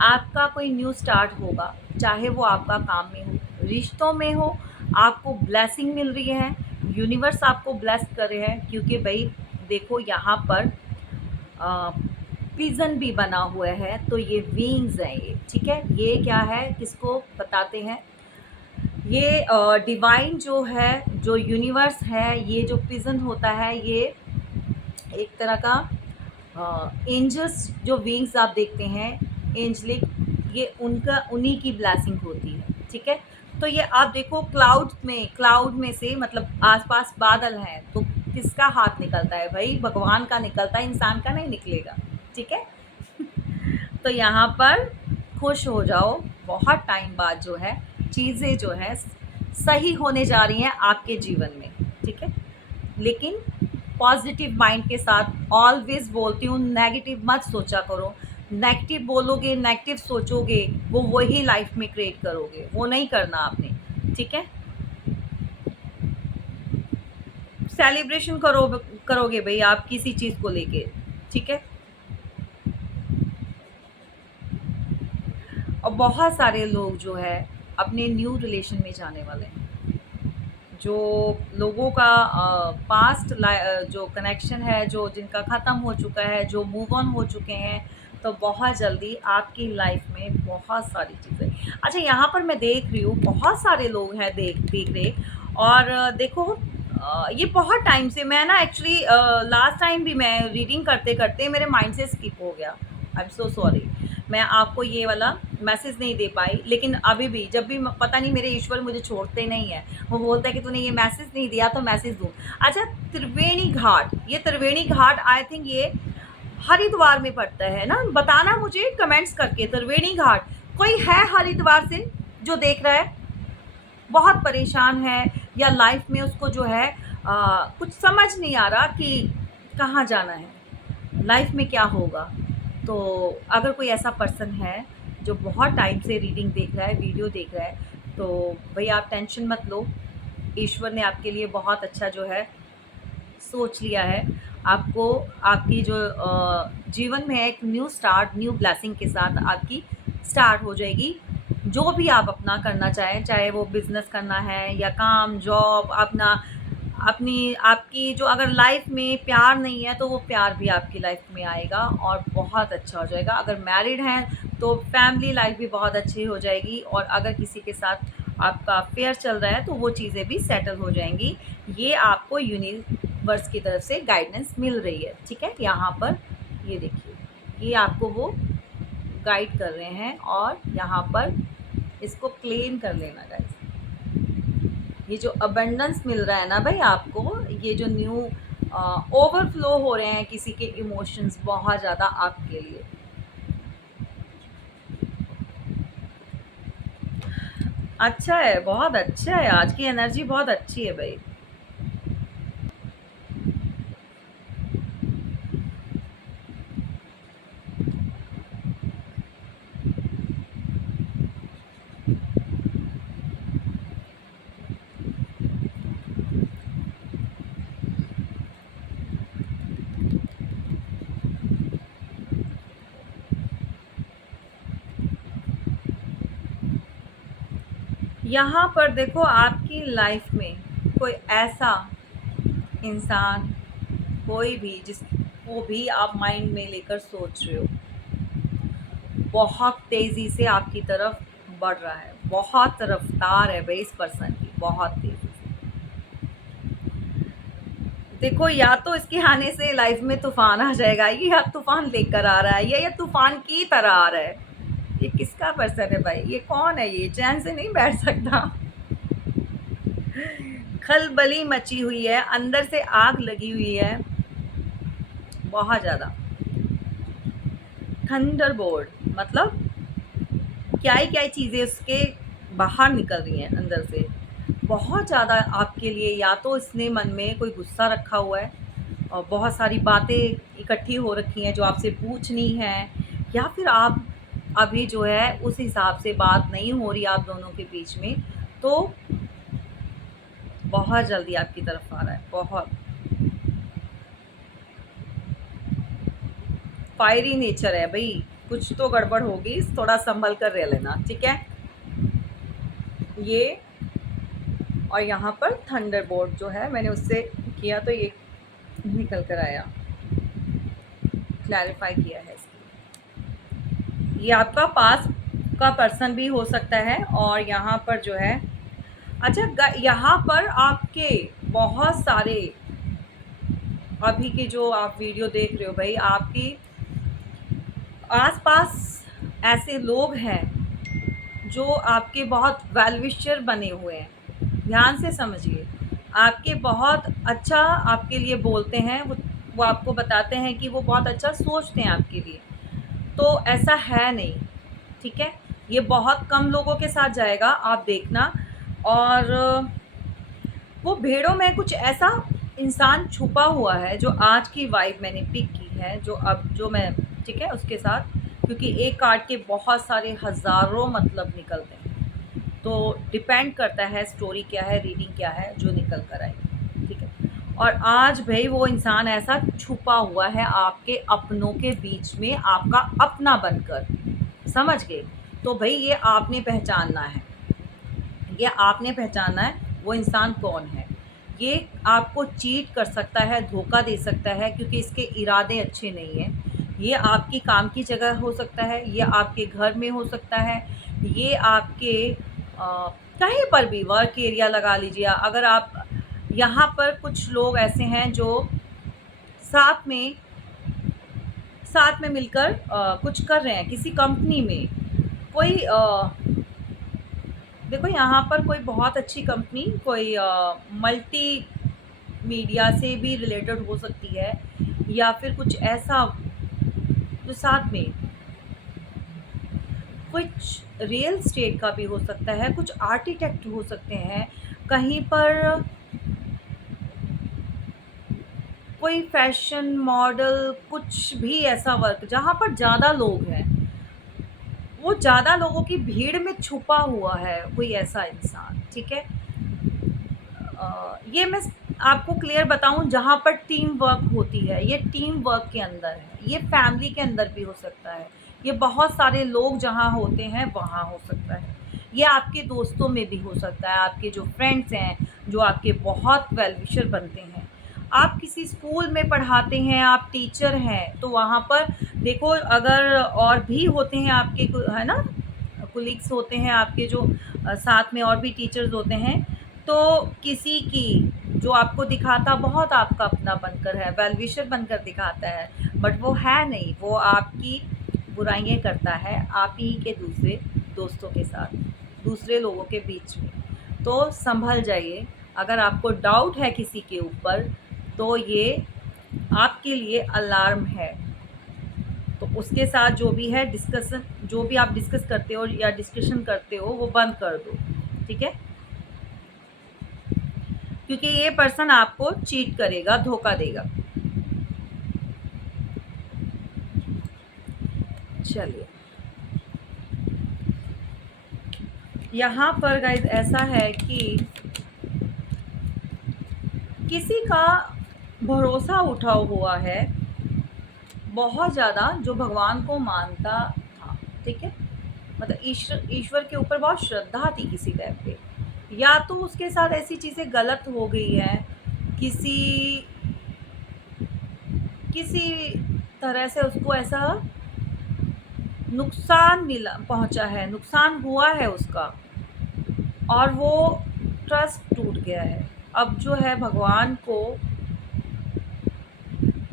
आपका कोई न्यू स्टार्ट होगा, चाहे वो आपका काम में हो, रिश्तों में हो, आपको ब्लेसिंग मिल रही है, यूनिवर्स आपको ब्लेस कर रहे हैं, क्योंकि भई देखो यहाँ पर पिजन भी बना हुआ है, तो ये विंग्स हैं ये, ठीक है? ये क्या है, किसको बताते हैं? ये डिवाइन जो है, जो यूनिवर्स है, ये जो पिजन होता है, ये एक तरह का एंजल्स जो विंग्स आप देखते हैं, एंजलिक, ये उनका उन्हीं की ब्लेसिंग होती है, ठीक है? तो ये आप देखो क्लाउड में से मतलब आसपास बादल हैं, तो किसका हाथ निकलता है भाई? भगवान का निकलता है, इंसान का नहीं निकलेगा, ठीक है? तो यहाँ पर खुश हो जाओ, बहुत टाइम बाद जो है चीज़ें जो है सही होने जा रही हैं आपके जीवन में, ठीक है? लेकिन पॉजिटिव माइंड के साथ ऑलवेज बोलती हूँ, नेगेटिव मत सोचा करो। नेगेटिव बोलोगे, नेगेटिव सोचोगे, वो वही लाइफ में क्रिएट करोगे, वो नहीं करना आपने, ठीक है? सेलिब्रेशन करोगे भाई आप किसी चीज़ को लेके, ठीक है? और बहुत सारे लोग जो है अपने न्यू रिलेशन में जाने वाले हैं। जो लोगों का पास्ट जो कनेक्शन है, जो जिनका ख़त्म हो चुका है, जो मूव ऑन हो चुके हैं, तो बहुत जल्दी आपकी लाइफ में बहुत सारी चीज़ें। अच्छा, यहाँ पर मैं देख रही हूँ बहुत सारे लोग हैं देख देख रहे। और देखो ये बहुत टाइम से मैं ना एक्चुअली लास्ट टाइम भी मैं रीडिंग करते करते मेरे माइंड से स्किप हो गया। आई एम सो सॉरी, मैं आपको ये वाला मैसेज नहीं दे पाई, लेकिन अभी भी जब भी पता नहीं मेरे ईश्वर मुझे छोड़ते नहीं है, वो बोलता है कि तूने ये मैसेज नहीं दिया तो मैसेज दूँ। अच्छा, त्रिवेणी घाट, ये त्रिवेणी घाट आई थिंक ये हरिद्वार में पड़ता है ना? बताना मुझे कमेंट्स करके, त्रिवेणी घाट कोई है हरिद्वार से जो देख रहा है, बहुत परेशान है, या लाइफ में उसको जो है कुछ समझ नहीं आ रहा कि कहाँ जाना है, लाइफ में क्या होगा। तो अगर कोई ऐसा पर्सन है जो बहुत टाइम से रीडिंग देख रहा है, वीडियो देख रहा है, तो भाई आप टेंशन मत लो, ईश्वर ने आपके लिए बहुत अच्छा जो है सोच लिया है। आपको आपकी जो जीवन में एक न्यू स्टार्ट, न्यू ब्लेसिंग के साथ आपकी स्टार्ट हो जाएगी। जो भी आप अपना करना चाहें, चाहे वो बिज़नेस करना है या काम, जॉब, अपना अपनी आपकी जो अगर लाइफ में प्यार नहीं है, तो वो प्यार भी आपकी लाइफ में आएगा और बहुत अच्छा हो जाएगा। अगर मैरिड हैं, तो फैमिली लाइफ भी बहुत अच्छी हो जाएगी, और अगर किसी के साथ आपका अफेयर चल रहा है, तो वो चीज़ें भी सेटल हो जाएंगी। ये आपको यूनिवर्स की तरफ से गाइडेंस मिल रही है, ठीक है? यहाँ पर ये देखिए, ये आपको वो गाइड कर रहे हैं, और यहाँ पर इसको क्लेम कर लेना गाइस। ये जो अबंडेंस मिल रहा है ना भाई आपको, ये जो न्यू ओवरफ्लो हो रहे हैं किसी के इमोशंस बहुत ज़्यादा आपके लिए। अच्छा है, बहुत अच्छा है, आज की एनर्जी बहुत अच्छी है भाई। यहाँ पर देखो आपकी लाइफ में कोई ऐसा इंसान, कोई भी जिसको भी आप माइंड में लेकर सोच रहे हो, बहुत तेज़ी से आपकी तरफ बढ़ रहा है, बहुत रफ्तार है भाई इस पर्सन की, बहुत तेज़ी से। देखो या तो इसके आने से लाइफ में तूफान आ जाएगा, ये या तूफान लेकर आ रहा है, या ये तूफान की तरह आ रहा है। ये किसका पर्सन है भाई, ये कौन है, ये चैन से नहीं बैठ सकता। खलबली मची हुई है, अंदर से आग लगी हुई है बहुत ज़्यादा। थंडरबोल्ट मतलब क्या ही चीज़ें उसके बाहर निकल रही हैं अंदर से, बहुत ज़्यादा आपके लिए। या तो इसने मन में कोई गुस्सा रखा हुआ है और बहुत सारी बातें इकट्ठी हो रखी हैं जो आपसे पूछनी है, या फिर आप अभी जो है उस हिसाब से बात नहीं हो रही आप दोनों के बीच में, तो बहुत जल्दी आपकी तरफ आ रहा है। बहुत फायरी नेचर है भाई, कुछ तो गड़बड़ होगी, थोड़ा संभल कर रह लेना, ठीक है। ये और यहाँ पर थंडरबोल्ट जो है मैंने उससे किया तो ये निकल कर आया, क्लैरिफाई किया है इसकी। ये आपका पास का पर्सन भी हो सकता है। और यहाँ पर जो है अच्छा, यहाँ पर आपके बहुत सारे अभी के जो आप वीडियो देख रहे हो भाई, आपकी आसपास ऐसे लोग हैं जो आपके बहुत वेल विशर बने हुए हैं। ध्यान से समझिए, आपके बहुत अच्छा आपके लिए बोलते हैं, वो आपको बताते हैं कि वो बहुत अच्छा सोचते हैं आपके लिए। तो ऐसा है नहीं, ठीक है। ये बहुत कम लोगों के साथ जाएगा, आप देखना। और वो भेड़ों में कुछ ऐसा इंसान छुपा हुआ है जो आज की वाइब मैंने पिक की है, जो अब जो मैं, ठीक है, उसके साथ, क्योंकि एक कार्ड के बहुत सारे हज़ारों मतलब निकलते हैं, तो डिपेंड करता है स्टोरी क्या है, रीडिंग क्या है जो निकल कर आई, ठीक है। और आज भाई वो इंसान ऐसा छुपा हुआ है आपके अपनों के बीच में, आपका अपना बनकर, समझ गए। तो भाई ये आपने पहचानना है, ये आपने पहचानना है वो इंसान कौन है। ये आपको चीट कर सकता है, धोखा दे सकता है, क्योंकि इसके इरादे अच्छे नहीं हैं। ये आपकी काम की जगह हो सकता है, ये आपके घर में हो सकता है, ये आपके कहीं पर भी वर्क एरिया लगा लीजिए। अगर आप यहाँ पर कुछ लोग ऐसे हैं जो साथ में मिलकर कुछ कर रहे हैं किसी कंपनी में, कोई देखो यहाँ पर कोई बहुत अच्छी कंपनी, कोई मल्टी मीडिया से भी रिलेटेड हो सकती है, या फिर कुछ ऐसा जो साथ में कुछ रियल स्टेट का भी हो सकता है, कुछ आर्किटेक्ट हो सकते हैं, कहीं पर कोई फैशन मॉडल, कुछ भी ऐसा वर्क जहाँ पर ज़्यादा लोग हैं, वो ज़्यादा लोगों की भीड़ में छुपा हुआ है कोई ऐसा इंसान, ठीक है। ये मैं आपको क्लियर बताऊं, जहाँ पर टीम वर्क होती है, ये टीम वर्क के अंदर है, ये फैमिली के अंदर भी हो सकता है, ये बहुत सारे लोग जहाँ होते हैं वहाँ हो सकता है, ये आपके दोस्तों में भी हो सकता है, आपके जो फ्रेंड्स हैं जो आपके बहुत वेल विशर बनते हैं। आप किसी स्कूल में पढ़ाते हैं, आप टीचर हैं, तो वहाँ पर देखो अगर और भी होते हैं आपके, है ना, कुलीग्स होते हैं आपके जो साथ में और भी टीचर्स होते हैं, तो किसी की जो आपको दिखाता बहुत आपका अपना बनकर है, वेल विशर बनकर दिखाता है, बट वो है नहीं, वो आपकी बुराइयां करता है आप ही के दूसरे दोस्तों के साथ, दूसरे लोगों के बीच में। तो संभल जाइए, अगर आपको डाउट है किसी के ऊपर तो ये आपके लिए अलार्म है। तो उसके साथ जो भी है डिस्कशन, जो भी आप डिस्कस करते हो या डिस्कशन करते हो वो बंद कर दो, ठीक है, क्योंकि ये पर्सन आपको चीट करेगा, धोखा देगा। चलिए, यहाँ पर गाइस ऐसा है कि किसी का भरोसा उठा हुआ है बहुत ज़्यादा, जो भगवान को मानता था, ठीक है, मतलब ईश्वर ईश्वर के ऊपर बहुत श्रद्धा थी किसी टाइम पे, या तो उसके साथ ऐसी चीज़ें गलत हो गई हैं, किसी किसी तरह से उसको ऐसा नुकसान मिला पहुंचा है, नुकसान हुआ है उसका, और वो ट्रस्ट टूट गया है। अब जो है भगवान को,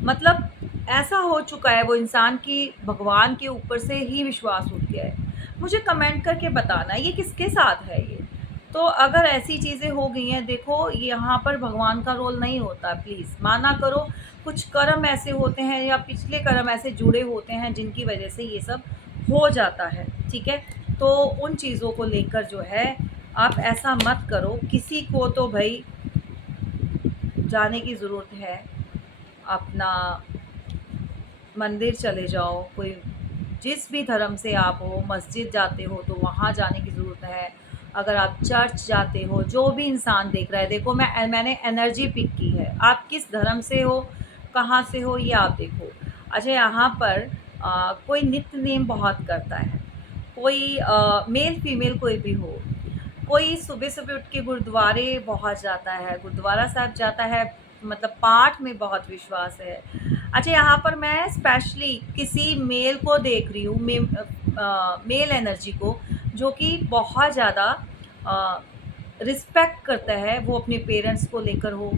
मतलब ऐसा हो चुका है वो इंसान की भगवान के ऊपर से ही विश्वास उठ गया है। मुझे कमेंट करके बताना ये किसके साथ है ये। तो अगर ऐसी चीज़ें हो गई हैं, देखो यहाँ पर भगवान का रोल नहीं होता, प्लीज़ माना करो। कुछ कर्म ऐसे होते हैं या पिछले कर्म ऐसे जुड़े होते हैं जिनकी वजह से ये सब हो जाता है, ठीक है। तो उन चीज़ों को लेकर जो है आप ऐसा मत करो। किसी को तो भाई जाने की ज़रूरत है, अपना मंदिर चले जाओ, कोई जिस भी धर्म से आप हो, मस्जिद जाते हो तो वहाँ जाने की ज़रूरत है। अगर आप चर्च जाते हो, जो भी इंसान देख रहा है, देखो मैंने एनर्जी पिक की है, आप किस धर्म से हो, कहाँ से हो, ये आप देखो। अच्छा, यहाँ पर कोई नित्य नेम बहुत करता है, कोई मेल फीमेल कोई भी हो, कोई सुबह-सुबह उठ के गुरुद्वारे बहुत जाता है, गुरुद्वारा साहिब जाता है, मतलब पाठ में बहुत विश्वास है। अच्छा, यहाँ पर मैं स्पेशली किसी मेल को देख रही हूँ, मेल एनर्जी को, जो कि बहुत ज़्यादा अ, रिस्पेक्ट करता है, वो अपने पेरेंट्स को लेकर हो।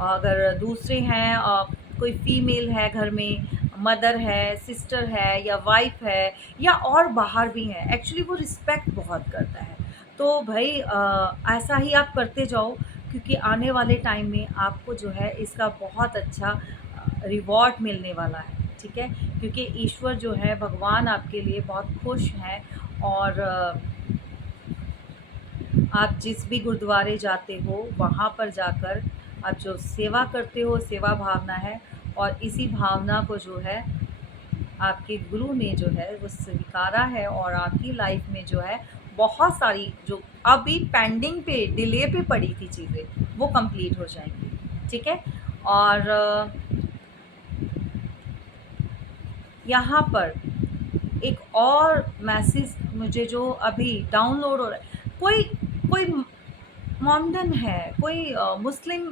अगर दूसरे हैं, कोई फीमेल है घर में, मदर है, सिस्टर है या वाइफ़ है, या और बाहर भी हैं, एक्चुअली वो रिस्पेक्ट बहुत करता है। तो भई ऐसा ही आप करते जाओ, क्योंकि आने वाले टाइम में आपको जो है इसका बहुत अच्छा रिवॉर्ड मिलने वाला है, ठीक है? क्योंकि ईश्वर जो है, भगवान आपके लिए बहुत खुश हैं, और आप जिस भी गुरुद्वारे जाते हो वहाँ पर जाकर आप जो सेवा करते हो, सेवा भावना है, और इसी भावना को जो है आपके गुरु ने जो है वो स्वीकारा है, और आपकी लाइफ में जो है बहुत सारी जो अभी पेंडिंग पे, डिले पे पड़ी थी चीज़ें, वो कंप्लीट हो जाएंगी, ठीक है। और यहाँ पर एक और मैसेज मुझे जो अभी डाउनलोड हो रहा है, कोई कोई मोमडन है, कोई मुस्लिम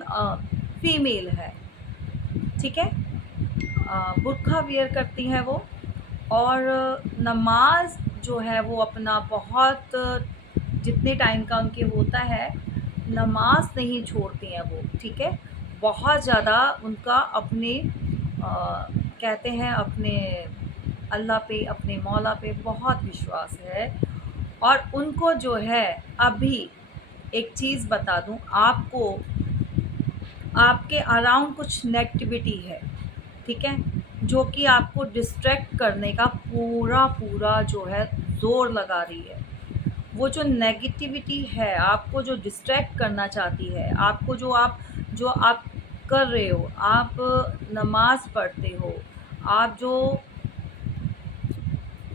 फीमेल है, ठीक है। बुर्का वियर करती हैं वो, और नमाज जो है वो अपना बहुत जितने टाइम का उनके होता है, नमाज नहीं छोड़ती हैं वो, ठीक है। बहुत ज़्यादा उनका अपने कहते हैं अपने अल्लाह पे, अपने मौला पे बहुत विश्वास है। और उनको जो है, अभी एक चीज़ बता दूँ आपको, आपके अराउंड कुछ नेगेटिविटी है, ठीक है, जो कि आपको डिस्ट्रैक्ट करने का पूरा जो है ज़ोर लगा रही है। वो जो नेगेटिविटी है, आपको जो डिस्ट्रैक्ट करना चाहती है, आपको जो आप कर रहे हो, आप नमाज़ पढ़ते हो, आप जो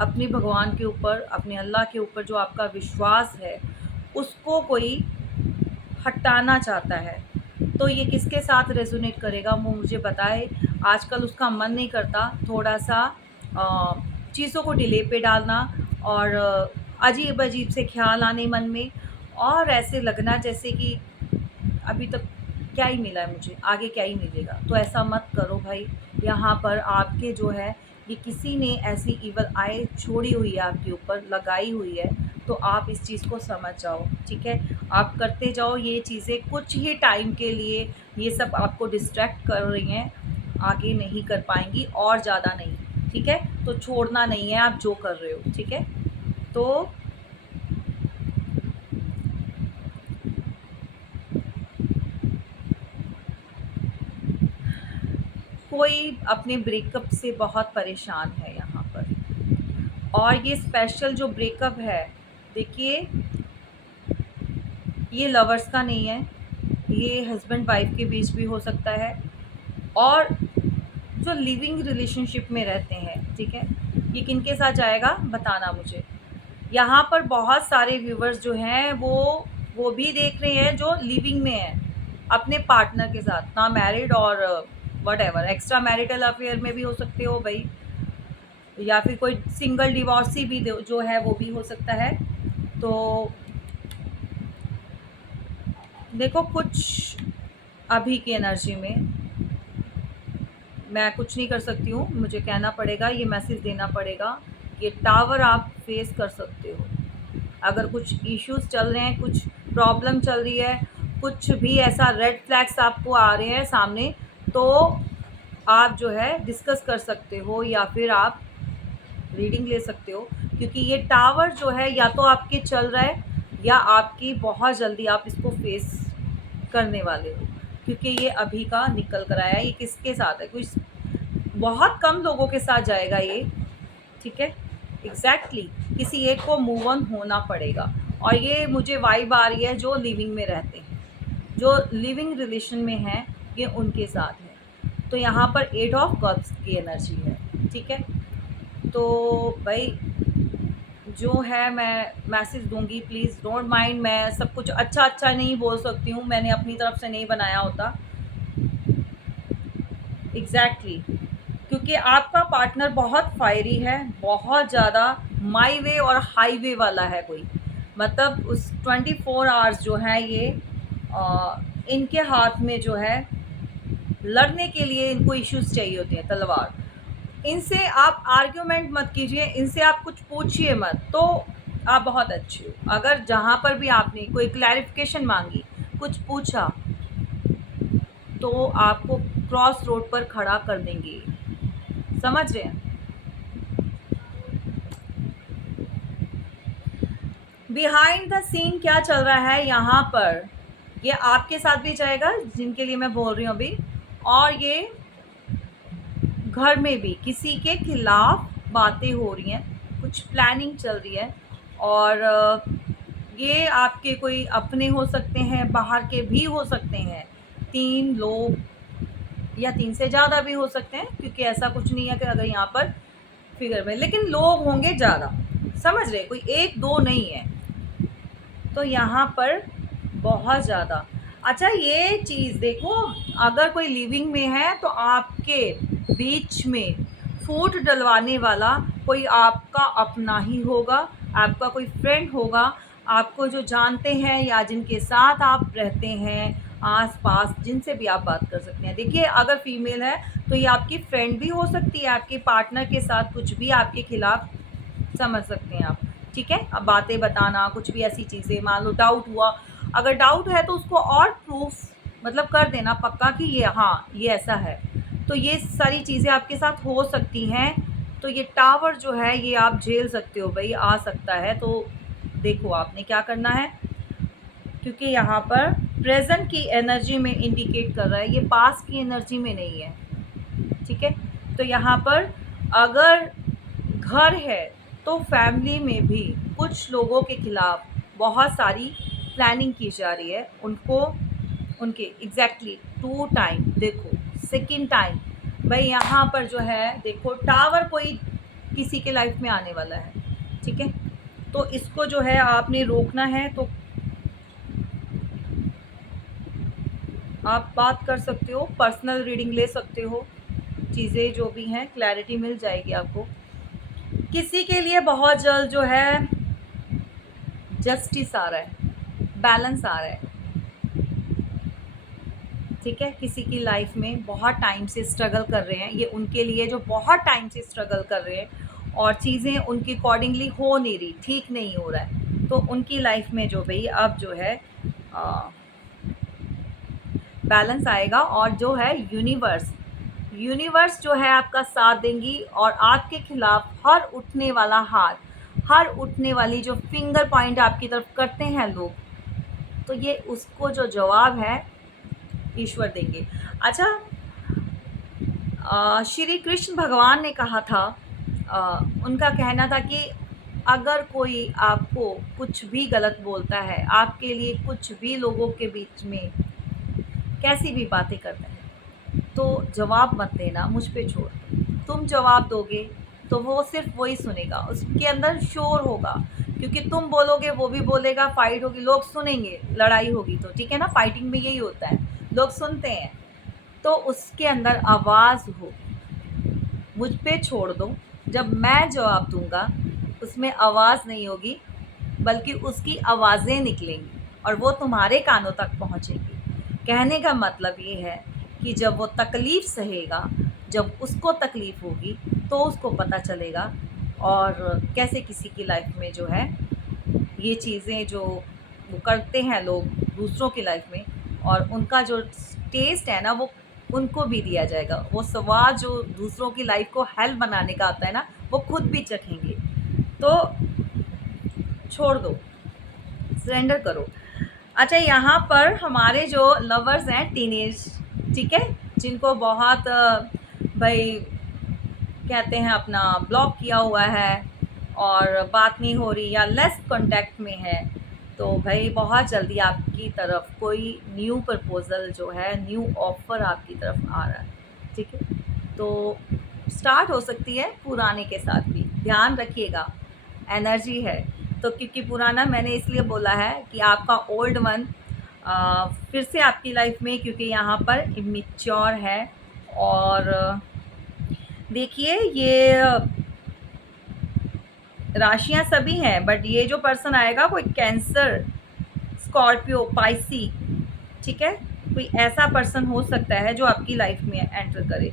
अपने भगवान के ऊपर, अपने अल्लाह के ऊपर जो आपका विश्वास है, उसको कोई हटाना चाहता है, तो ये किसके साथ रेज़ोनेट करेगा वो मुझे बताए। आजकल उसका मन नहीं करता थोड़ा-सा चीज़ों को डिले पे डालना, और अजीब-अजीब से ख़्याल आने मन में, और ऐसे लगना जैसे कि अभी तक क्या ही मिला है मुझे, आगे क्या ही मिलेगा। तो ऐसा मत करो भाई, यहाँ पर आपके जो है, ये किसी ने ऐसी इविल आई छोड़ी हुई है आपके ऊपर, लगाई हुई है, तो आप इस चीज़ को समझ जाओ, ठीक है। आप करते जाओ ये चीज़ें कुछ ही टाइम के लिए, ये सब आपको डिस्ट्रैक्ट कर रही हैं, आगे नहीं कर पाएँगी और ज़्यादा नहीं, ठीक है। तो छोड़ना नहीं है आप जो कर रहे हो, ठीक है। तो कोई अपने ब्रेकअप से बहुत परेशान है यहाँ पर, और ये स्पेशल जो ब्रेकअप है, देखिए ये लवर्स का नहीं है, ये हस्बैंड वाइफ के बीच भी हो सकता है, और जो लिविंग रिलेशनशिप में रहते हैं, ठीक है। ये किनके साथ जाएगा बताना मुझे। यहाँ पर बहुत सारे व्यूवर्स जो हैं वो भी देख रहे हैं जो लिविंग में हैं अपने पार्टनर के साथ, ना मैरिड, और व्हाटएवर एक्स्ट्रा मैरिटल अफेयर में भी हो सकते हो भाई, या फिर कोई सिंगल डिवोर्सी भी जो है वो भी हो सकता है। तो देखो कुछ अभी की एनर्जी में मैं कुछ नहीं कर सकती हूँ, मुझे कहना पड़ेगा, ये मैसेज देना पड़ेगा, ये टावर आप फेस कर सकते हो। अगर कुछ इश्यूज चल रहे हैं, कुछ प्रॉब्लम चल रही है, कुछ भी ऐसा रेड फ्लैग्स आपको आ रहे हैं सामने, तो आप जो है डिस्कस कर सकते हो या फिर आप रीडिंग ले सकते हो। क्योंकि ये टावर जो है या तो आपके चल रहा है या आपकी बहुत जल्दी आप इसको फेस करने वाले हो। क्योंकि ये अभी का निकल कर आया है, ये किसके साथ है, कुछ बहुत कम लोगों के साथ जाएगा ये, ठीक है। एग्जैक्टली किसी एक को मूव ऑन होना पड़ेगा। और ये मुझे वाइब आ रही है जो लिविंग में रहते हैं, जो लिविंग रिलेशन में हैं, ये उनके साथ है। तो यहाँ पर 8 ऑफ कप्स की एनर्जी है, ठीक है। तो भाई जो है मैं मैसेज दूंगी, प्लीज़ डोंट माइंड, मैं सब कुछ अच्छा अच्छा नहीं बोल सकती हूँ, मैंने अपनी तरफ से नहीं बनाया होता। एग्जैक्टली क्योंकि आपका पार्टनर बहुत फायरी है, बहुत ज़्यादा माई वे और हाईवे वाला है कोई, मतलब उस 24 आवर्स जो है ये इनके हाथ में जो है लड़ने के लिए इनको इश्यूज चाहिए होते हैं, तलवार। इनसे आप आर्ग्यूमेंट मत कीजिए, इनसे आप कुछ पूछिए मत, तो आप बहुत अच्छे हो। अगर जहाँ पर भी आपने कोई क्लैरिफिकेशन मांगी, कुछ पूछा, तो आपको क्रॉस रोड पर खड़ा कर देंगे, समझ रहे हैं। बिहाइंड द सीन क्या चल रहा है यहाँ पर, ये आपके साथ भी जाएगा जिनके लिए मैं बोल रही हूँ अभी, और ये घर में भी किसी के खिलाफ बातें हो रही हैं, कुछ प्लानिंग चल रही है। और ये आपके कोई अपने हो सकते हैं, बाहर के भी हो सकते हैं, 3 लोग या 3 से ज़्यादा भी हो सकते हैं, क्योंकि ऐसा कुछ नहीं है कि अगर यहाँ पर फिगर में, लेकिन लोग होंगे ज़्यादा, समझ रहे, कोई 1-2 नहीं है। तो यहाँ पर बहुत ज़्यादा अच्छा ये चीज़ देखो, अगर कोई लिविंग में है तो आपके बीच में फूट डलवाने वाला कोई आपका अपना ही होगा, आपका कोई फ्रेंड होगा, आपको जो जानते हैं या जिनके साथ आप रहते हैं, आस पास जिनसे भी आप बात कर सकते हैं। देखिए अगर फीमेल है तो ये आपकी फ्रेंड भी हो सकती है, आपके पार्टनर के साथ कुछ भी आपके खिलाफ, समझ सकते हैं आप, ठीक है। अब बातें बताना, कुछ भी ऐसी चीज़ें, मान लो डाउट हुआ, अगर डाउट है तो उसको और प्रूफ मतलब कर देना पक्का कि ये हाँ ये ऐसा है। तो ये सारी चीज़ें आपके साथ हो सकती हैं। तो ये टावर जो है ये आप झेल सकते हो भाई, आ सकता है। तो देखो आपने क्या करना है, क्योंकि यहाँ पर प्रेजेंट की एनर्जी में इंडिकेट कर रहा है, ये पास की एनर्जी में नहीं है, ठीक है। तो यहाँ पर अगर घर है तो फैमिली में भी कुछ लोगों के खिलाफ बहुत सारी प्लानिंग की जा रही है, उनको उनके एग्जैक्टली 2 टाइम देखो, सेकंड टाइम भाई यहाँ पर जो है देखो टावर कोई किसी के लाइफ में आने वाला है, ठीक है। तो इसको जो है आपने रोकना है। तो आप बात कर सकते हो, पर्सनल रीडिंग ले सकते हो, चीज़ें जो भी हैं क्लैरिटी मिल जाएगी आपको। किसी के लिए बहुत जल्द जो है जस्टिस आ रहा है, बैलेंस आ रहा है, ठीक है। किसी की लाइफ में बहुत टाइम से स्ट्रगल कर रहे हैं, ये उनके लिए जो बहुत टाइम से स्ट्रगल कर रहे हैं और चीज़ें उनकी अकॉर्डिंगली हो नहीं रही, ठीक नहीं हो रहा है, तो उनकी लाइफ में जो भाई अब जो है बैलेंस आएगा। और जो है यूनिवर्स जो है आपका साथ देंगी, और आपके खिलाफ हर उठने वाला हाथ, हर उठने वाली जो फिंगर पॉइंट आपकी तरफ करते हैं लोग, तो ये उसको जो जवाब है ईश्वर देंगे। अच्छा श्री कृष्ण भगवान ने कहा था, उनका कहना था कि अगर कोई आपको कुछ भी गलत बोलता है, आपके लिए कुछ भी लोगों के बीच में कैसी भी बातें करता है, तो जवाब मत देना, मुझ पे छोड़ दो। तुम जवाब दोगे तो वो सिर्फ वही सुनेगा, उसके अंदर शोर होगा, क्योंकि तुम बोलोगे वो भी बोलेगा, फाइट होगी, लोग सुनेंगे, लड़ाई होगी, तो ठीक है ना, फाइटिंग में यही होता है, लोग सुनते हैं। तो उसके अंदर आवाज़ हो, मुझ पे छोड़ दो, जब मैं जवाब दूँगा, उसमें आवाज़ नहीं होगी, बल्कि उसकी आवाज़ें निकलेंगी और वो तुम्हारे कानों तक पहुँचेंगी। कहने का मतलब ये है कि जब वो तकलीफ़ सहेगा, जब उसको तकलीफ़ होगी, तो उसको पता चलेगा और कैसे किसी की लाइफ़ में जो है, ये चीज़ें जो वो करते हैं लोग दूसरों की लाइफ़ में, और उनका जो टेस्ट है ना, वो उनको भी दिया जाएगा। वो स्वाद जो दूसरों की लाइफ़ को हेल बनाने का आता है ना, वो खुद भी चखेंगे। तो छोड़ दो, सरेंडर करो। अच्छा, यहाँ पर हमारे जो लवर्स हैं टीनेज, ठीक है, जिनको बहुत भाई कहते हैं अपना ब्लॉक किया हुआ है और बात नहीं हो रही या लेस कांटेक्ट में है, तो भाई बहुत जल्दी आपकी तरफ कोई न्यू प्रपोज़ल जो है, न्यू ऑफ़र आपकी तरफ आ रहा है, ठीक है? तो स्टार्ट हो सकती है पुराने के साथ भी, ध्यान रखिएगा, एनर्जी है। तो क्योंकि पुराना मैंने इसलिए बोला है कि आपका ओल्ड वन फिर से आपकी लाइफ़ में, क्योंकि यहाँ पर इमैच्योर है। और देखिए, ये राशियाँ सभी हैं, बट ये जो पर्सन आएगा कोई कैंसर, स्कॉर्पियो, पाइसी, ठीक है? कोई ऐसा पर्सन हो सकता है जो आपकी लाइफ में एंटर करे।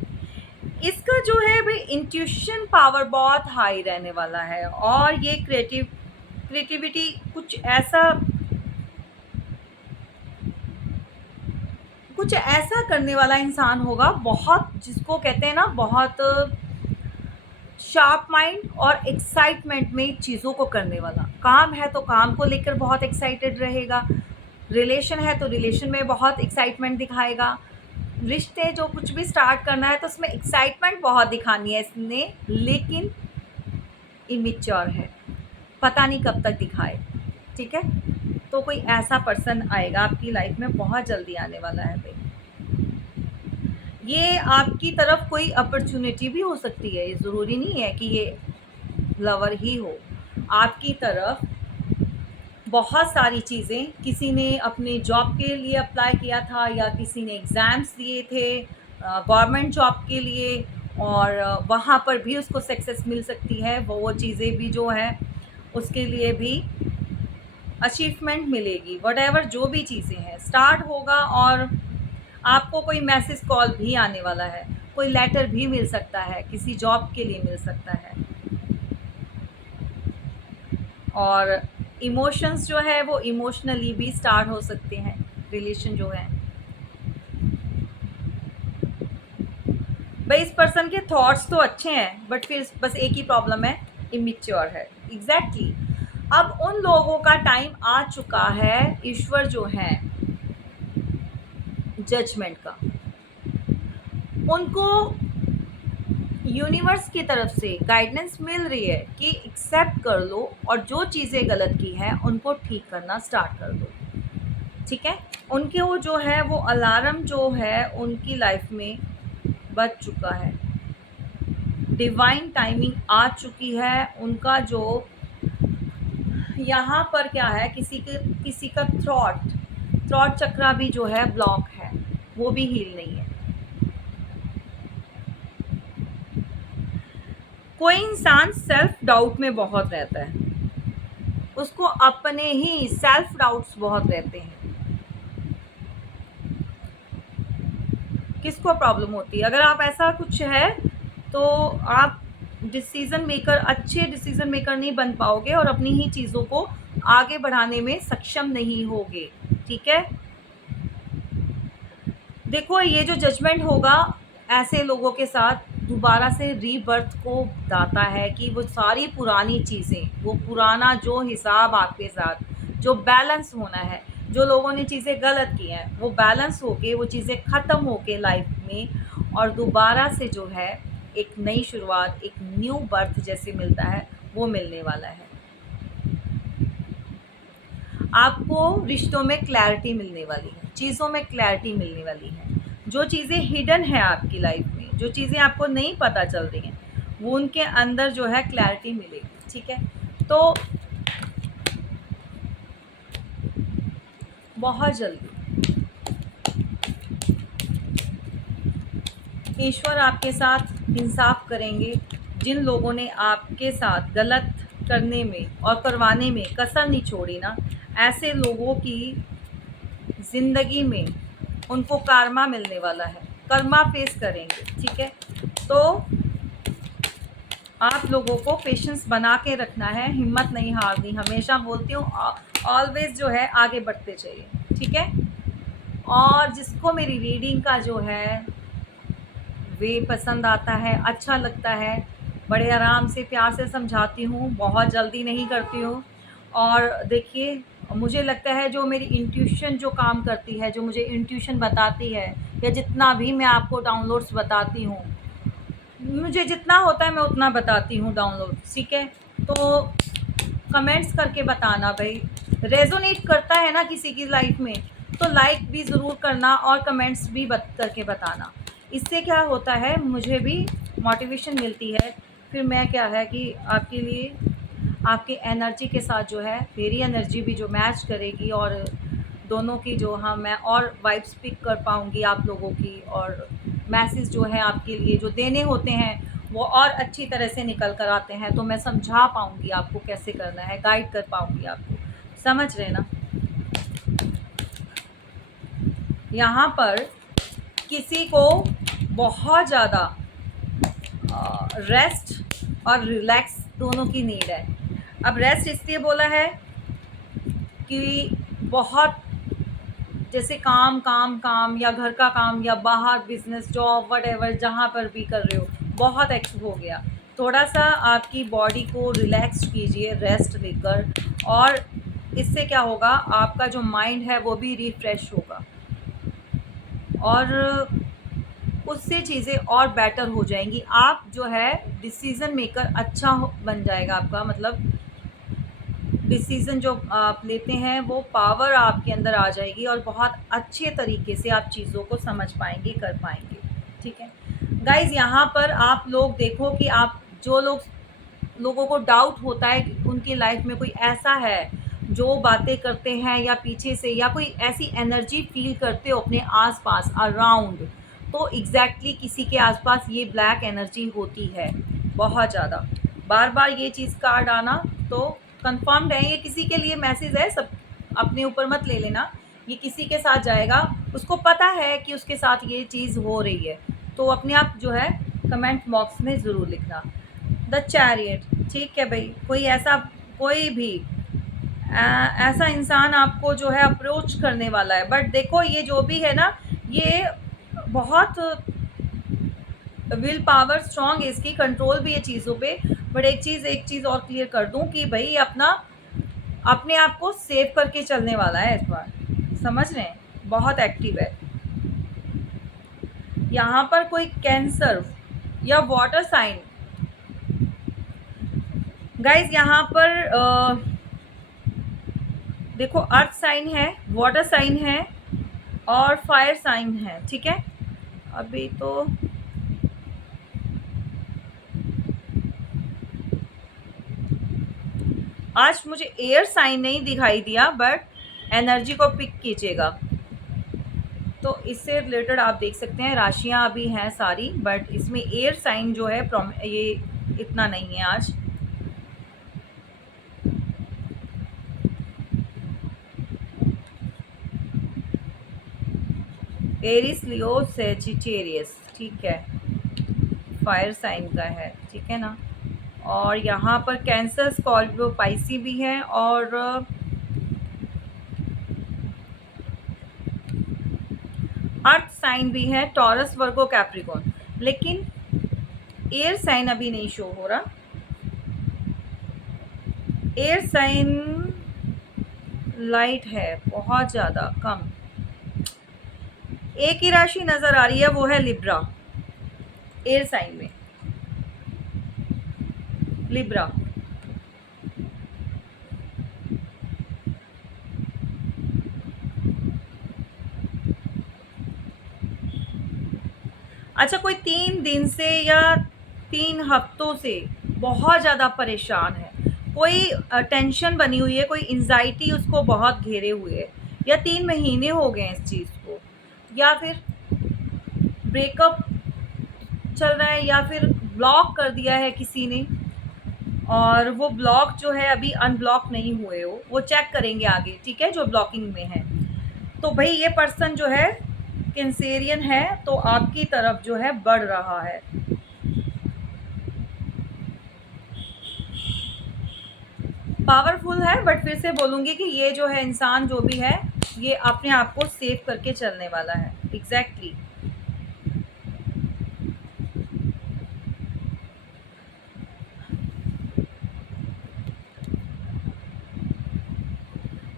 इसका जो है भाई इंट्यूशन पावर बहुत हाई रहने वाला है और ये क्रिएटिविटी कुछ ऐसा करने वाला इंसान होगा, बहुत, जिसको कहते हैं ना, बहुत शार्प माइंड और एक्साइटमेंट में चीज़ों को करने वाला। काम है तो काम को लेकर बहुत एक्साइटेड रहेगा, रिलेशन है तो रिलेशन में बहुत एक्साइटमेंट दिखाएगा, रिश्ते जो कुछ भी स्टार्ट करना है तो उसमें एक्साइटमेंट बहुत दिखानी है इसने, लेकिन इमेच्योर है, पता नहीं कब तक दिखाए, ठीक है? तो कोई ऐसा पर्सन आएगा आपकी लाइफ में, बहुत जल्दी आने वाला है भाई। ये आपकी तरफ कोई अपॉर्चुनिटी भी हो सकती है, ये ज़रूरी नहीं है कि ये लवर ही हो। आपकी तरफ बहुत सारी चीज़ें, किसी ने अपने जॉब के लिए अप्लाई किया था या किसी ने एग्ज़ाम्स दिए थे गवर्नमेंट जॉब के लिए, और वहाँ पर भी उसको सक्सेस मिल सकती है। वो चीज़ें भी जो हैं उसके लिए भी अचीवमेंट मिलेगी। व्हाटएवर जो भी चीज़ें हैं, स्टार्ट होगा और आपको कोई मैसेज कॉल भी आने वाला है, कोई लेटर भी मिल सकता है, किसी जॉब के लिए मिल सकता है। और इमोशंस जो है वो इमोशनली भी स्टार्ट हो सकते हैं, रिलेशन जो है। भाई इस पर्सन के थॉट्स तो अच्छे हैं, बट फिर बस एक ही प्रॉब्लम है, इमेच्योर है। एग्जैक्टली अब उन लोगों का टाइम आ चुका है, ईश्वर जो है जजमेंट का, उनको यूनिवर्स की तरफ से गाइडेंस मिल रही है कि एक्सेप्ट कर लो और जो चीज़ें गलत की हैं उनको ठीक करना स्टार्ट कर दो, ठीक है? उनके वो जो है वो अलार्म जो है उनकी लाइफ में बज चुका है, डिवाइन टाइमिंग आ चुकी है। उनका जो यहाँ पर क्या है, किसी का थ्रॉट चक्रा भी जो है ब्लॉक है, वो भी हील नहीं है। कोई इंसान सेल्फ डाउट में बहुत रहता है, उसको अपने ही सेल्फ डाउट्स बहुत रहते हैं। किसको प्रॉब्लम होती है? अगर आप ऐसा कुछ है तो आप अच्छे डिसीजन मेकर नहीं बन पाओगे और अपनी ही चीज़ों को आगे बढ़ाने में सक्षम नहीं होगे, ठीक है? देखो, ये जो जजमेंट होगा ऐसे लोगों के साथ, दोबारा से रीबर्थ को बताता है कि वो सारी पुरानी चीज़ें, वो पुराना जो हिसाब आपके साथ जो बैलेंस होना है, जो लोगों ने चीज़ें गलत की हैं, वो बैलेंस होके, वो चीज़ें ख़त्म होके लाइफ में, और दोबारा से जो है एक नई शुरुआत, एक न्यू बर्थ जैसे मिलता है, वो मिलने वाला है। आपको रिश्तों में क्लैरिटी मिलने वाली है, चीज़ों में क्लैरिटी मिलने वाली है। जो चीज़ें हिडन है आपकी लाइफ में, जो चीज़ें आपको नहीं पता चल रही हैं, वो उनके अंदर जो है क्लैरिटी मिलेगी, ठीक है? तो बहुत जल्दी ईश्वर आपके साथ इंसाफ करेंगे जिन लोगों ने आपके साथ गलत करने में और करवाने में कसर नहीं छोड़ी ना, ऐसे लोगों की ज़िंदगी में उनको कर्मा मिलने वाला है, कर्मा फेस करेंगे, ठीक है। तो आप लोगों को पेशेंस बना के रखना है, हिम्मत नहीं हारनी। हमेशा बोलती हूँ ऑलवेज जो है आगे बढ़ते चाहिए, ठीक है। और जिसको मेरी रीडिंग का जो है वे पसंद आता है, अच्छा लगता है, बड़े आराम से प्यार से समझाती हूँ, बहुत जल्दी नहीं करती हूँ। और देखिए, मुझे लगता है जो मेरी इंट्यूशन जो काम करती है, जो मुझे इंट्यूशन बताती है, या जितना भी मैं आपको डाउनलोड्स बताती हूँ, मुझे जितना होता है मैं उतना बताती हूँ डाउनलोड, ठीक है। तो कमेंट्स करके बताना भाई, रेजोनेट करता है ना किसी की लाइफ में, तो लाइक भी ज़रूर करना और कमेंट्स भी करके बताना। इससे क्या होता है, मुझे भी मोटिवेशन मिलती है। फिर मैं क्या है कि आपके लिए, आपके एनर्जी के साथ जो है मेरी एनर्जी भी जो मैच करेगी, और दोनों की जो, हाँ, मैं और वाइब्स पिक कर पाऊँगी आप लोगों की, और मैसेज जो है आपके लिए जो देने होते हैं वो और अच्छी तरह से निकल कर आते हैं। तो मैं समझा पाऊँगी आपको कैसे करना है, गाइड कर पाऊँगी आपको, समझ रहे ना। यहाँ पर किसी को बहुत ज़्यादा रेस्ट और रिलैक्स दोनों की नीड है। अब रेस्ट इसलिए बोला है कि बहुत, जैसे काम काम काम, या घर का काम, या बाहर बिजनेस, जॉब, वट जहाँ पर भी कर रहे हो, बहुत एक्टिव हो गया। थोड़ा सा आपकी बॉडी को रिलैक्स कीजिए रेस्ट लेकर, और इससे क्या होगा, आपका जो माइंड है वो भी रिफ्रेश होगा, और उससे चीज़ें और बेटर हो जाएंगी। आप जो है डिसीज़न मेकर अच्छा बन जाएगा आपका, मतलब डिसीज़न जो आप लेते हैं वो पावर आपके अंदर आ जाएगी, और बहुत अच्छे तरीके से आप चीज़ों को समझ पाएंगे, कर पाएंगे, ठीक है। गाइज़, यहाँ पर आप लोग देखो कि आप जो लोगों को डाउट होता है कि उनकी लाइफ में कोई ऐसा है जो बातें करते हैं, या पीछे से, या कोई ऐसी एनर्जी फील करते हो अपने आसपास अराउंड, तो एग्जैक्टली किसी के आसपास ये ब्लैक एनर्जी होती है बहुत ज़्यादा। बार बार ये चीज़ कार्ड आना तो कंफर्म्ड है, ये किसी के लिए मैसेज है, सब अपने ऊपर मत ले लेना। ये किसी के साथ जाएगा, उसको पता है कि उसके साथ ये चीज़ हो रही है, तो अपने आप जो है कमेंट बॉक्स में ज़रूर लिखना। द चैरियट, ठीक है भाई, कोई ऐसा, कोई भी ऐसा इंसान आपको जो है अप्रोच करने वाला है, बट देखो ये जो भी है ना, ये बहुत विल पावर स्ट्रॉन्ग है इसकी, कंट्रोल भी है चीज़ों पे। बट एक चीज़ और क्लियर कर दूं कि भाई अपना, अपने आप को सेव करके चलने वाला है इस बार, समझ रहे हैं, बहुत एक्टिव है। यहाँ पर कोई कैंसर या वाटर साइन, गाइज यहाँ पर देखो, अर्थ साइन है, वाटर साइन है, और फायर साइन है, ठीक है। अभी तो आज मुझे एयर साइन नहीं दिखाई दिया, बट एनर्जी को पिक कीजिएगा। तो इससे रिलेटेड आप देख सकते हैं राशियां अभी हैं सारी, बट इसमें एयर साइन जो है ये इतना नहीं है आज। एरिस, लियो, सेजिटेरियस, ठीक है, फायर साइन का है, ठीक है ना। और यहाँ पर कैंसर, स्कॉर्पियो, पाइसी भी है, और अर्थ साइन भी है, टॉरस, वर्गो, कैप्रिकॉर्न। लेकिन एयर साइन अभी नहीं शो हो रहा। एयर साइन लाइट है, बहुत ज़्यादा कम। एक ही राशि नज़र आ रही है, वो है लिब्रा, एयर साइन में लिब्रा। अच्छा, कोई 3 दिन से या 3 हफ्तों से बहुत ज़्यादा परेशान है, कोई टेंशन बनी हुई है, कोई एंजाइटी उसको बहुत घेरे हुए है, या 3 महीने हो गए हैं इस चीज़ को, या फिर ब्रेकअप चल रहा है, या फिर ब्लॉक कर दिया है किसी ने, और वो ब्लॉक जो है अभी अनब्लॉक नहीं हुए हो, वो चेक करेंगे आगे, ठीक है, जो ब्लॉकिंग में है। तो भाई ये पर्सन जो है कैंसेरियन है, तो आपकी तरफ जो है बढ़ रहा है। पावरफुल है, बट फिर से बोलूँगी कि ये जो है इंसान जो भी है, ये अपने आप को सेव करके चलने वाला है। एग्जैक्टली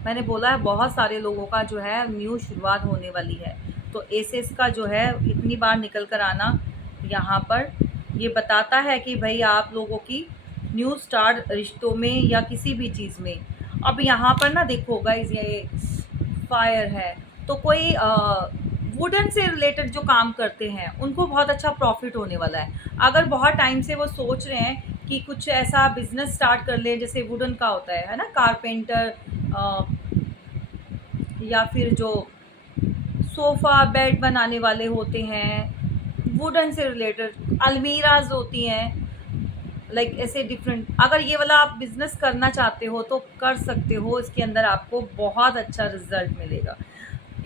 मैंने बोला है, बहुत सारे लोगों का जो है न्यू शुरुआत होने वाली है। तो एसेस का जो है इतनी बार निकल कर आना यहाँ पर, ये बताता है कि भाई आप लोगों की न्यू स्टार्ट रिश्तों में या किसी भी चीज़ में। अब यहाँ पर ना देखो गाइस, ये फायर है, तो कोई वुडन से रिलेटेड जो काम करते हैं उनको बहुत अच्छा प्रॉफिट होने वाला है। अगर बहुत टाइम से वो सोच रहे हैं कि कुछ ऐसा बिजनेस स्टार्ट कर लें, जैसे वुडन का होता है ना, कारपेंटर, या फिर जो सोफ़ा बेड बनाने वाले होते हैं, वुडन से रिलेटेड अलमीराज होती हैं, लाइक ऐसे डिफरेंट। अगर ये वाला आप बिज़नेस करना चाहते हो तो कर सकते हो, इसके अंदर आपको बहुत अच्छा रिजल्ट मिलेगा।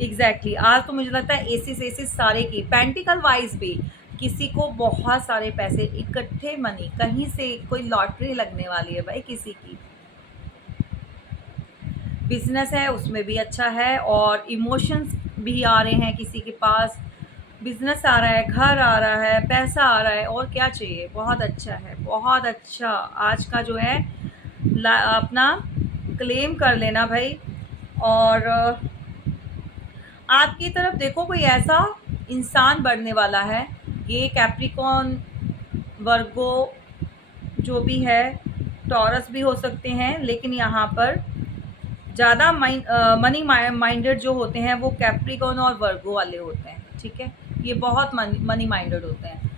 एग्जैक्टली आज तो मुझे लगता है एसिस सारे की पेंटिकल वाइज भी किसी को बहुत सारे पैसे इकट्ठे, मनी कहीं से कोई लॉटरी लगने वाली है भाई किसी की। बिजनेस है उसमें भी अच्छा है, और इमोशंस भी आ रहे हैं किसी के पास, बिजनेस आ रहा है, घर आ रहा है, पैसा आ रहा है, और क्या चाहिए। बहुत अच्छा है, बहुत अच्छा। आज का जो है अपना क्लेम कर लेना भाई। और आपकी तरफ देखो कोई ऐसा इंसान बढ़ने वाला है, ये कैप्रिकॉन, वर्गो जो भी है, टॉरस भी हो सकते हैं, लेकिन यहाँ पर ज़्यादा मनी माइंडेड जो होते हैं वो कैप्रिकॉन और वर्गो वाले होते हैं, ठीक है। ये बहुत मनी माइंडेड होते हैं,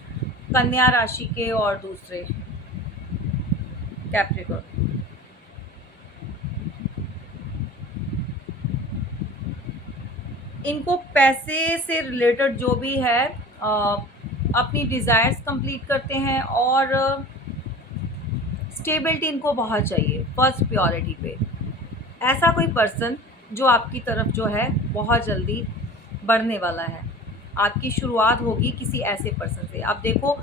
कन्या राशि के और दूसरे कैप्रिकॉन। इनको पैसे से रिलेटेड जो भी है अपनी डिज़ायर्स कंप्लीट करते हैं, और स्टेबिलिटी इनको बहुत चाहिए फर्स्ट प्रायोरिटी पे। ऐसा कोई पर्सन जो आपकी तरफ जो है बहुत जल्दी बढ़ने वाला है। आपकी शुरुआत होगी किसी ऐसे पर्सन से। आप देखो,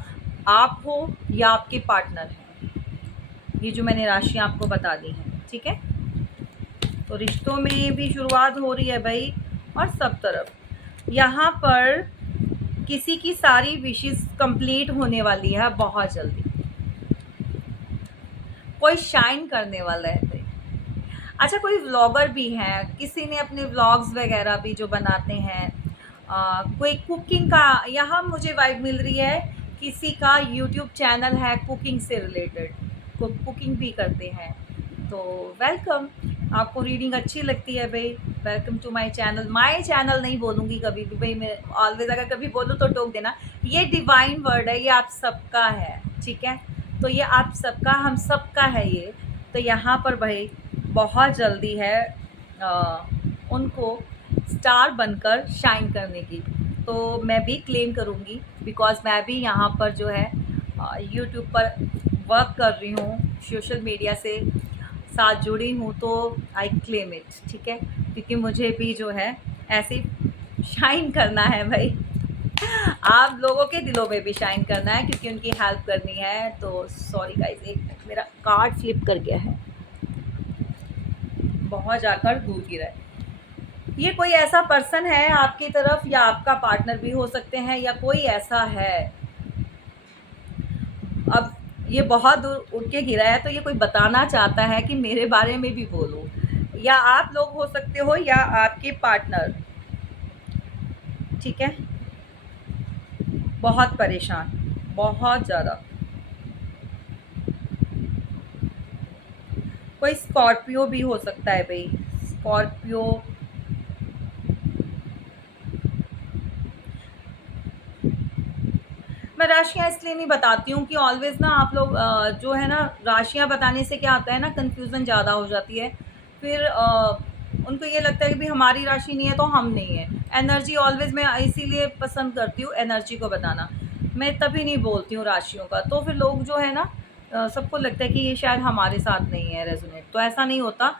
आप हो या आपके पार्टनर हैं, ये जो मैंने राशियाँ आपको बता दी हैं, ठीक है। तो रिश्तों में भी शुरुआत हो रही है भाई, और सब तरफ यहाँ पर किसी की सारी विशेस कंप्लीट होने वाली है बहुत जल्दी। कोई शाइन करने वाला है भाई। अच्छा, कोई व्लॉगर भी हैं, किसी ने अपने व्लॉग्स वगैरह भी जो बनाते हैं, कोई कुकिंग का यहाँ मुझे वाइब मिल रही है, किसी का यूट्यूब चैनल है कुकिंग से रिलेटेड, कुकिंग भी करते हैं। तो वेलकम, आपको रीडिंग अच्छी लगती है भाई, वेलकम टू माय चैनल नहीं बोलूँगी कभी भी भाई, मैं ऑलवेज अगर कभी बोलूँ तो टोक देना। ये डिवाइन वर्ड है, ये आप सबका है, ठीक है। तो ये आप सबका, हम सबका है ये। तो यहाँ पर भाई बहुत जल्दी है उनको स्टार बनकर शाइन करने की। तो मैं भी क्लेम करूँगी, बिकॉज़ मैं भी यहाँ पर जो है यूट्यूब पर वर्क कर रही हूँ, सोशल मीडिया से साथ जुड़ी हूँ, तो आई क्लेम इट, ठीक है। क्योंकि मुझे भी जो है ऐसे शाइन करना है भाई, आप लोगों के दिलों में भी शाइन करना है, क्योंकि उनकी हेल्प करनी है। तो सॉरी गाइस, एक मिनट, मेरा कार्ड फ्लिप कर गया है, बहुत जाकर दूर गिरा है। ये कोई ऐसा पर्सन है आपकी तरफ, या आपका पार्टनर भी हो सकते हैं, या कोई ऐसा है। अब ये बहुत दूर उठ के गिरा है, तो ये कोई बताना चाहता है कि मेरे बारे में भी बोलो, या आप लोग हो सकते हो या आपके पार्टनर, ठीक है। बहुत परेशान, बहुत ज़्यादा। कोई स्कॉर्पियो भी हो सकता है भाई, स्कॉर्पियो। मैं राशियाँ इसलिए नहीं बताती हूँ कि ऑलवेज ना आप लोग जो है ना, राशियाँ बताने से क्या होता है ना, कन्फ्यूज़न ज़्यादा हो जाती है। फिर उनको ये लगता है कि भाई हमारी राशि नहीं है तो हम नहीं है। एनर्जी ऑलवेज मैं इसीलिए पसंद करती हूँ एनर्जी को बताना। मैं तभी नहीं बोलती हूँ राशियों का, तो फिर लोग जो है ना सबको लगता है कि ये शायद हमारे साथ नहीं है रेजोनेट, तो ऐसा नहीं होता।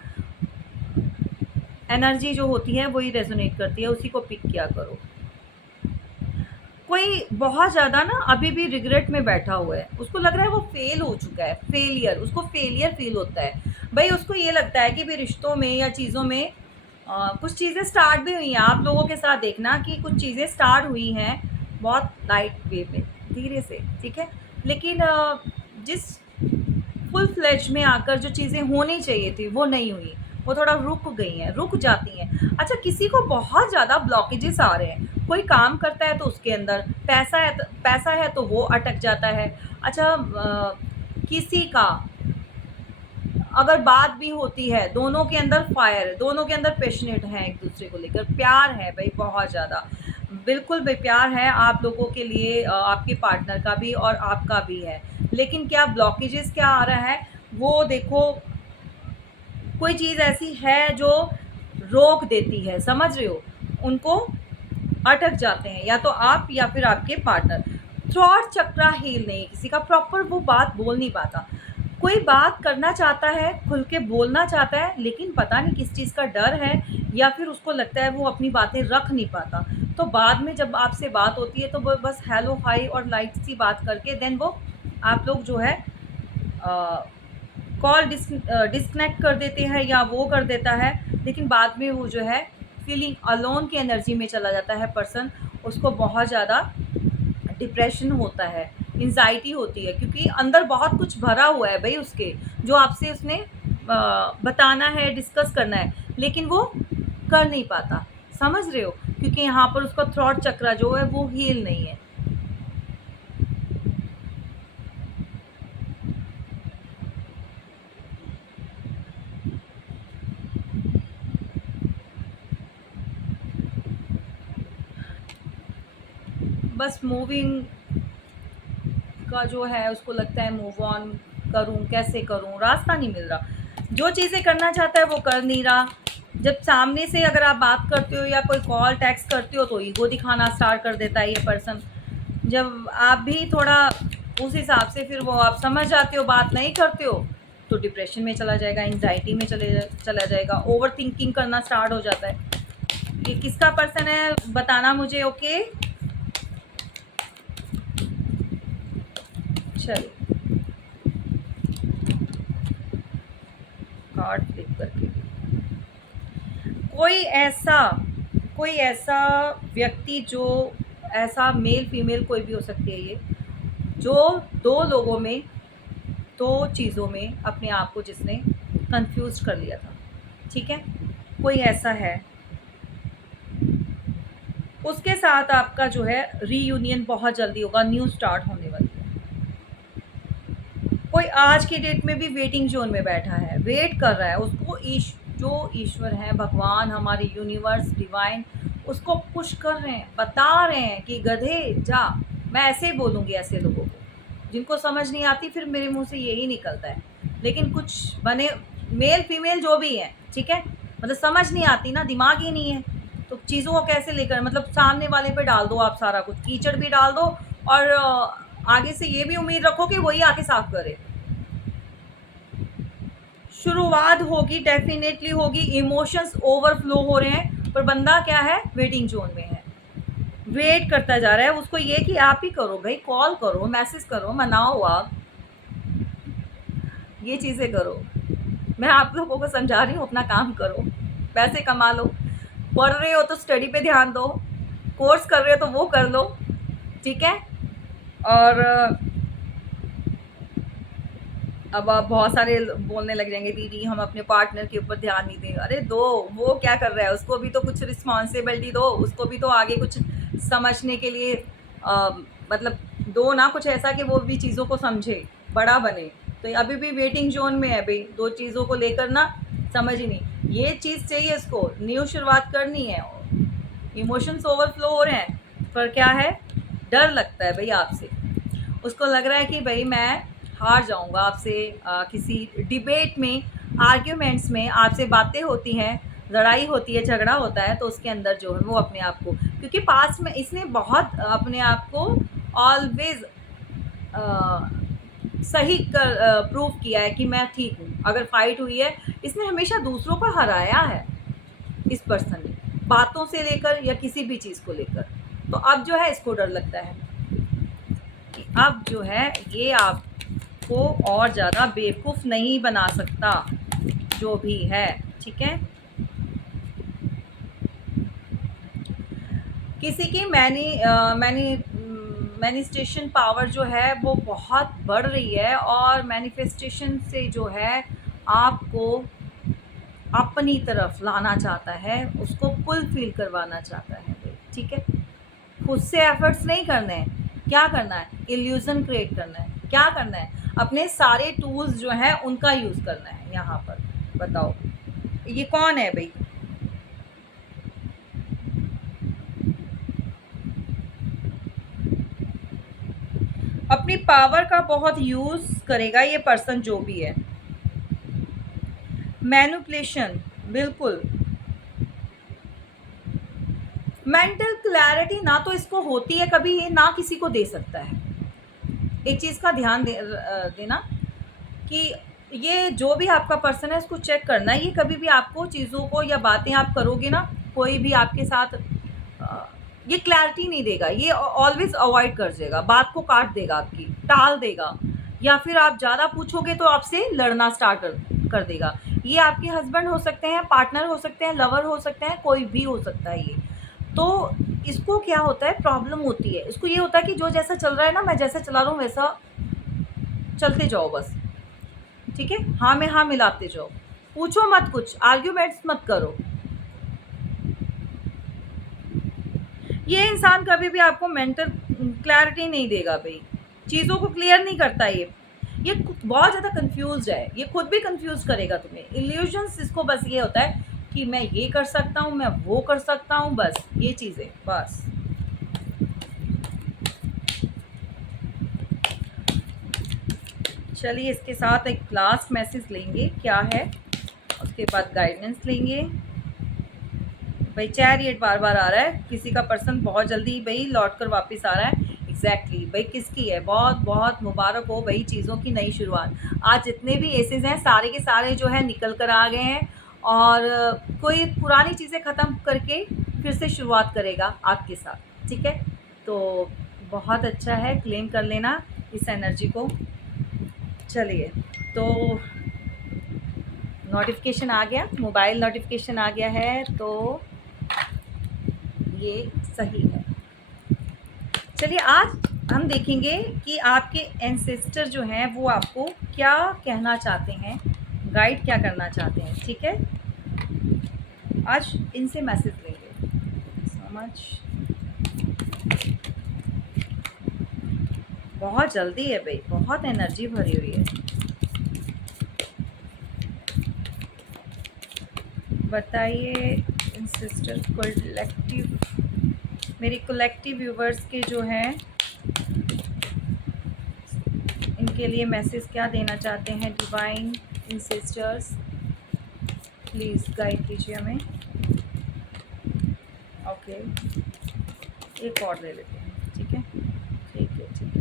एनर्जी जो होती है वही रेजोनेट करती है, उसी को पिक किया करो। कोई बहुत ज़्यादा ना अभी भी रिग्रेट में बैठा हुआ है, उसको लग रहा है वो फेल हो चुका है, फेलियर, उसको फेलियर फील होता है। भाई उसको ये लगता है कि भी रिश्तों में या चीज़ों में कुछ चीज़ें स्टार्ट भी हुई हैं, आप लोगों के साथ देखना कि कुछ चीज़ें स्टार्ट हुई हैं बहुत लाइट वे में, धीरे से, ठीक है। लेकिन जिस फुल फ्लेज में आकर जो चीज़ें होनी चाहिए थी वो नहीं हुई, वो थोड़ा रुक गई हैं, रुक जाती हैं। अच्छा, किसी को बहुत ज़्यादा ब्लॉकेजेस आ रहे हैं, कोई काम करता है तो उसके अंदर पैसा है तो वो अटक जाता है। अच्छा, किसी का अगर बात भी होती है, दोनों के अंदर फायर है, दोनों के अंदर पैशनेट हैं एक दूसरे को लेकर, प्यार है भाई बहुत ज़्यादा, बिल्कुल भाई प्यार है आप लोगों के लिए, आपके पार्टनर का भी और आपका भी है। लेकिन क्या ब्लॉकेजेस क्या आ रहा है, वो देखो, कोई चीज़ ऐसी है जो रोक देती है, समझ रहे हो, उनको अटक जाते हैं, या तो आप या फिर आपके पार्टनर। थ्रॉट चक्रा हील नहीं है किसी का, प्रॉपर वो बात बोल नहीं पाता। कोई बात करना चाहता है, खुल के बोलना चाहता है, लेकिन पता नहीं किस चीज़ का डर है, या फिर उसको लगता है वो अपनी बातें रख नहीं पाता। तो बाद में जब आपसे बात होती है तो वो बस हेलो हाय और लाइट सी बात करके देन वो आप लोग जो है कॉल डिस्कनेक्ट कर देते हैं या वो कर देता है। लेकिन बाद में वो जो है फीलिंग अलोन की एनर्जी में चला जाता है पर्सन, उसको बहुत ज़्यादा डिप्रेशन होता है, एंजाइटी होती है, क्योंकि अंदर बहुत कुछ भरा हुआ है भाई उसके, जो आपसे उसने बताना है, डिस्कस करना है, लेकिन वो कर नहीं पाता, समझ रहे हो, क्योंकि यहाँ पर उसका थ्रॉट चक्रा जो है वो हील नहीं है। बस मूविंग का जो है उसको लगता है मूव ऑन करूं, कैसे करूं, रास्ता नहीं मिल रहा, जो चीज़ें करना चाहता है वो कर नहीं रहा। जब सामने से अगर आप बात करते हो या कोई कॉल टेक्स्ट करते हो तो ईगो दिखाना स्टार्ट कर देता है ये पर्सन। जब आप भी थोड़ा उस हिसाब से फिर वो आप समझ जाते हो, बात नहीं करते हो, तो डिप्रेशन में चला जाएगा, एंजाइटी में चला जाएगा, ओवर थिंकिंग करना स्टार्ट हो जाता है। ये किसका पर्सन है बताना मुझे, ओके। चलिए कार्ड फ्लिप करके, कोई ऐसा व्यक्ति जो, ऐसा मेल फीमेल कोई भी हो सकती है ये, जो दो लोगों में, दो चीज़ों में अपने आप को जिसने कंफ्यूज कर लिया था, ठीक है, कोई ऐसा है, उसके साथ आपका जो है रीयूनियन बहुत जल्दी होगा, न्यू स्टार्ट होने वाली है। कोई आज की डेट में भी वेटिंग जोन में बैठा है, वेट कर रहा है, उसको जो ईश्वर है, भगवान, हमारे यूनिवर्स, डिवाइन, उसको पुश कर रहे हैं, बता रहे हैं कि गधे जा। मैं ऐसे ही बोलूँगी ऐसे लोगों को, जिनको समझ नहीं आती फिर मेरे मुंह से यही निकलता है। लेकिन कुछ बने मेल फीमेल जो भी हैं, ठीक है, मतलब समझ नहीं आती ना, दिमाग ही नहीं है, तो चीज़ों को कैसे लेकर, मतलब सामने वाले पे डाल दो आप सारा कुछ, कीचड़ भी डाल दो, और आगे से ये भी उम्मीद रखो कि वही आके साफ करे। शुरुआत होगी, डेफिनेटली होगी, इमोशंस ओवरफ्लो हो रहे हैं, पर बंदा क्या है, वेटिंग जोन में है, वेट करता जा रहा है। उसको ये कि आप ही करो भाई, कॉल करो, मैसेज करो, मनाओ, आप ये चीज़ें करो। मैं आप लोगों को समझा रही हूँ, अपना काम करो, पैसे कमा लो, पढ़ रहे हो तो स्टडी पे ध्यान दो, कोर्स कर रहे हो तो वो कर लो, ठीक है। और अब आप बहुत सारे बोलने लग जाएंगे, दीदी हम अपने पार्टनर के ऊपर ध्यान नहीं देंगे, अरे दो, वो क्या कर रहा है, उसको भी तो कुछ रिस्पॉन्सिबिलिटी दो, उसको भी तो आगे कुछ समझने के लिए मतलब दो ना कुछ ऐसा कि वो भी चीज़ों को समझे, बड़ा बने। तो अभी भी वेटिंग जोन में है भाई, दो चीज़ों को लेकर ना समझ ही नहीं, ये चीज़ चाहिए इसको, न्यू शुरुआत करनी है, इमोशंस ओवरफ्लो हो रहे हैं, पर क्या है, डर लगता है भाई आपसे, उसको लग रहा है कि भाई मैं हार जाऊंगा आपसे, किसी डिबेट में, आर्ग्यूमेंट्स में आपसे बातें होती हैं, लड़ाई होती है, झगड़ा होता है, तो उसके अंदर जो है वो अपने आप को, क्योंकि पास में इसने बहुत अपने आप को ऑलवेज सही कर प्रूव किया है कि मैं ठीक हूँ। अगर फाइट हुई है, इसने हमेशा दूसरों को हराया है, इस पर्सन ने, बातों से लेकर या किसी भी चीज़ को लेकर। तो अब जो है इसको डर लगता है कि अब जो है ये आपको और ज़्यादा बेवकूफ़ नहीं बना सकता, जो भी है, ठीक है। किसी की मैनिफेस्टेशन पावर जो है वो बहुत बढ़ रही है, और मैनिफेस्टेशन से जो है आपको अपनी तरफ लाना चाहता है, उसको फुलफिल करवाना चाहता है, ठीक है। खुद से एफर्ट्स नहीं करने हैं, क्या करना है, इल्यूज़न क्रिएट करना है, क्या करना है, अपने सारे टूल्स जो हैं उनका यूज़ करना है यहाँ पर। बताओ ये कौन है भाई? अपनी पावर का बहुत यूज़ करेगा ये पर्सन जो भी है। मैनिपुलेशन, बिल्कुल। मेंटल क्लैरिटी ना तो इसको होती है कभी, ये ना किसी को दे सकता है। एक चीज़ का ध्यान देना कि ये जो भी आपका पर्सन है इसको चेक करना है। ये कभी भी आपको चीज़ों को या बातें आप करोगे ना, कोई भी आपके साथ ये क्लैरिटी नहीं देगा, ये ऑलवेज अवॉइड कर देगा, बात को काट देगा, आपकी टाल देगा, या फिर आप ज़्यादा पूछोगे तो आपसे लड़ना स्टार्ट कर देगा। ये आपके हस्बैंड हो सकते हैं, पार्टनर हो सकते हैं, लवर हो सकते हैं, कोई भी हो सकता है ये। तो इसको क्या होता है, प्रॉब्लम होती है, इसको ये होता है कि जो जैसा चल रहा है ना, मैं जैसा चला रहा हूँ वैसा चलते जाओ बस, ठीक है। हाँ में हाँ मिलाते जाओ, पूछो मत, कुछ आर्ग्यूमेंट्स मत करो। ये इंसान कभी भी आपको मेंटल क्लैरिटी नहीं देगा भाई, चीज़ों को क्लियर नहीं करता ये बहुत ज़्यादा कंफ्यूज है, ये खुद भी कंफ्यूज करेगा तुम्हें। इल्यूजन्स इसको बस ये होता है कि मैं ये कर सकता हूँ, मैं वो कर सकता हूँ, बस ये चीज़ें बस। चलिए इसके साथ एक लास्ट मैसेज लेंगे, क्या है, उसके बाद गाइडेंस लेंगे। भाई चैरियट बार बार आ रहा है, किसी का पर्सन बहुत जल्दी भाई लौट कर वापस आ रहा है। एग्जैक्टली भाई किसकी है, बहुत बहुत मुबारक हो भाई, चीज़ों की नई शुरुआत। आज जितने भी एसेस हैं सारे के सारे जो है निकल कर आ गए हैं, और कोई पुरानी चीज़ें ख़त्म करके फिर से शुरुआत करेगा आपके साथ, ठीक है। तो बहुत अच्छा है, क्लेम कर लेना इस एनर्जी को। चलिए, तो नोटिफिकेशन आ गया, मोबाइल नोटिफिकेशन आ गया है, तो ये सही है। चलिए आज हम देखेंगे कि आपके एंसेस्टर जो हैं वो आपको क्या कहना चाहते हैं, गाइड क्या करना चाहते हैं, ठीक है। आज इनसे मैसेज लेंगे। सो मच, बहुत जल्दी है भाई, बहुत एनर्जी भरी हुई है। बताइए एंसेस्टर कलेक्टिव, मेरी कलेक्टिव व्यूवर्स के जो हैं इनके लिए मैसेज क्या देना चाहते हैं डिवाइन एंसेस्टर्स, प्लीज़ गाइड कीजिए हमें। ओके, एक और ले लेते हैं, ठीक है, ठीक है, ठीक है।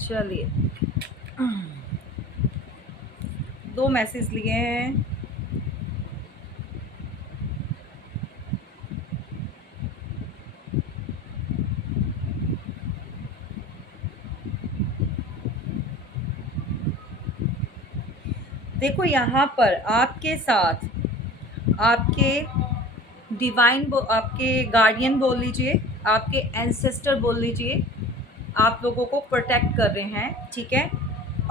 चलिए, 2 मैसेज लिए हैं। देखो यहाँ पर आपके साथ आपके डिवाइन आपके गार्डियन बोल लीजिए, आपके एंसेस्टर बोल लीजिए, आप लोगों को प्रोटेक्ट कर रहे हैं, ठीक है।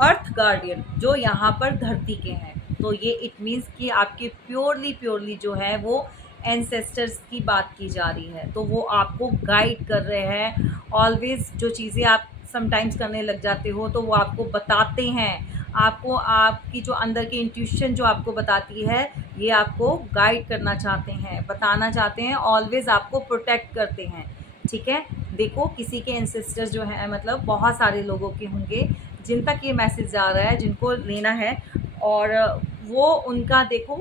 अर्थ गार्डियन जो यहाँ पर धरती के हैं, तो ये इट मीन्स कि आपके प्योरली जो है वो एंसेस्टर्स की बात की जा रही है, तो वो आपको गाइड कर रहे हैं। ऑलवेज जो चीज़ें आप समटाइम्स करने लग जाते हो तो वो आपको बताते हैं, आपको आपकी जो अंदर की इंट्यूशन जो आपको बताती है, ये आपको गाइड करना चाहते हैं, बताना चाहते हैं, ऑलवेज आपको प्रोटेक्ट करते हैं, ठीक है। देखो किसी के एंसेस्टर्स जो हैं, मतलब बहुत सारे लोगों के होंगे जिन तक ये मैसेज जा रहा है, जिनको लेना है, और वो उनका देखो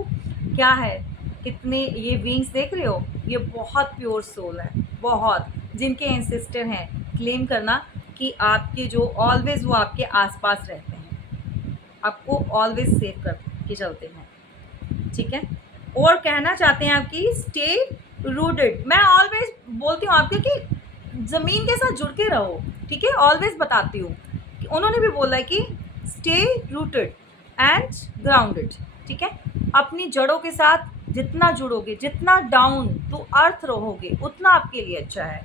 क्या है, कितने ये विंग्स देख रहे हो, ये बहुत प्योर सोल है, बहुत। जिनके एंसेस्टर हैं, क्लेम करना कि आपके जो ऑलवेज वो आपके आसपास रहते हैं, आपको ऑलवेज सेव कर के चलते हैं, ठीक है। और कहना चाहते हैं आपकी स्टे रूटेड। मैं ऑलवेज बोलती हूँ आपके कि ज़मीन के साथ जुड़ के रहो, ठीक है, ऑलवेज बताती हूँ कि उन्होंने भी बोला है कि स्टे रूटेड एंड ग्राउंडेड, ठीक है। अपनी जड़ों के साथ जितना जुड़ोगे, जितना डाउन टू अर्थ रहोगे, उतना आपके लिए अच्छा है।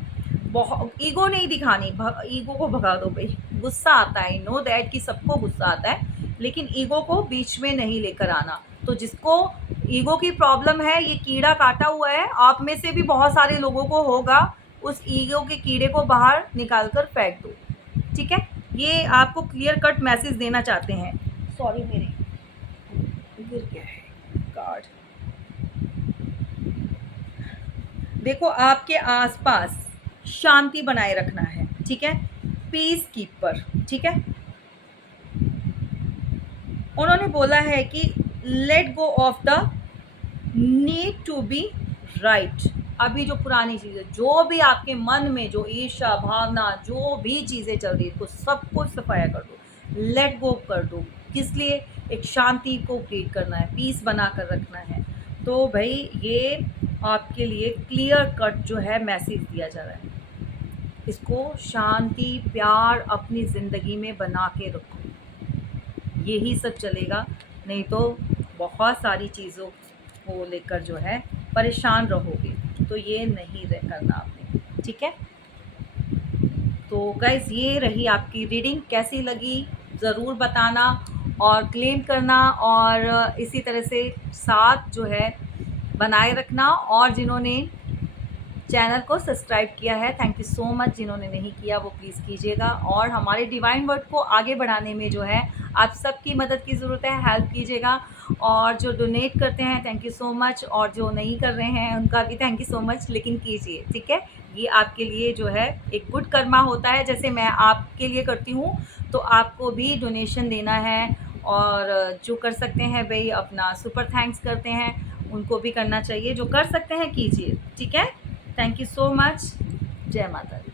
बहुत ईगो नहीं दिखानी, ईगो को भगा दो भाई। गुस्सा आता है, नो दैट कि सबको गुस्सा आता है, लेकिन ईगो को बीच में नहीं लेकर आना। तो जिसको ईगो की प्रॉब्लम है, ये कीड़ा काटा हुआ है, आप में से भी बहुत सारे लोगों को होगा, उस ईगो के कीड़े को बाहर निकाल कर फेंक दो, ठीक है। ये आपको क्लियर कट मैसेज देना चाहते हैं। सॉरी, मेरे गिर गया है कार्ड। देखो, आपके आसपास शांति बनाए रखना है, ठीक है, पीस कीपर, ठीक है। उन्होंने बोला है कि let go of the need to be right. अभी जो पुरानी चीज़ें, जो भी आपके मन में जो ईर्ष्या भावना, जो भी चीज़ें चल रही है, तो सब कुछ सफाया कर दो, लेट गो कर दो। किस लिए? एक शांति को क्रिएट करना है, पीस बना कर रखना है। तो भाई ये आपके लिए क्लियर कट जो है मैसेज दिया जा रहा है। इसको शांति प्यार अपनी ज़िंदगी में बना के रखो, यही सब चलेगा। नहीं तो बहुत सारी चीज़ों को लेकर जो है परेशान रहोगे, तो ये नहीं करना आपने, ठीक है। तो गाइज़, ये रही आपकी रीडिंग, कैसी लगी ज़रूर बताना और क्लेम करना, और इसी तरह से साथ जो है बनाए रखना। और जिन्होंने चैनल को सब्सक्राइब किया है, थैंक यू सो मच। जिन्होंने नहीं किया वो प्लीज़ कीजिएगा। और हमारे डिवाइन वर्ड को आगे बढ़ाने में जो है आप सबकी मदद की ज़रूरत है, हेल्प कीजिएगा। और जो डोनेट करते हैं, थैंक यू सो मच, और जो नहीं कर रहे हैं उनका भी थैंक यू सो मच, लेकिन कीजिए, ठीक है। ये आपके लिए जो है एक गुड कर्मा होता है, जैसे मैं आपके लिए करती हूँ, तो आपको भी डोनेशन देना है। और जो कर सकते हैं भाई अपना सुपर थैंक्स करते हैं, उनको भी करना चाहिए। जो कर सकते हैं कीजिए, ठीक है। Thank you so much. जय माता दी।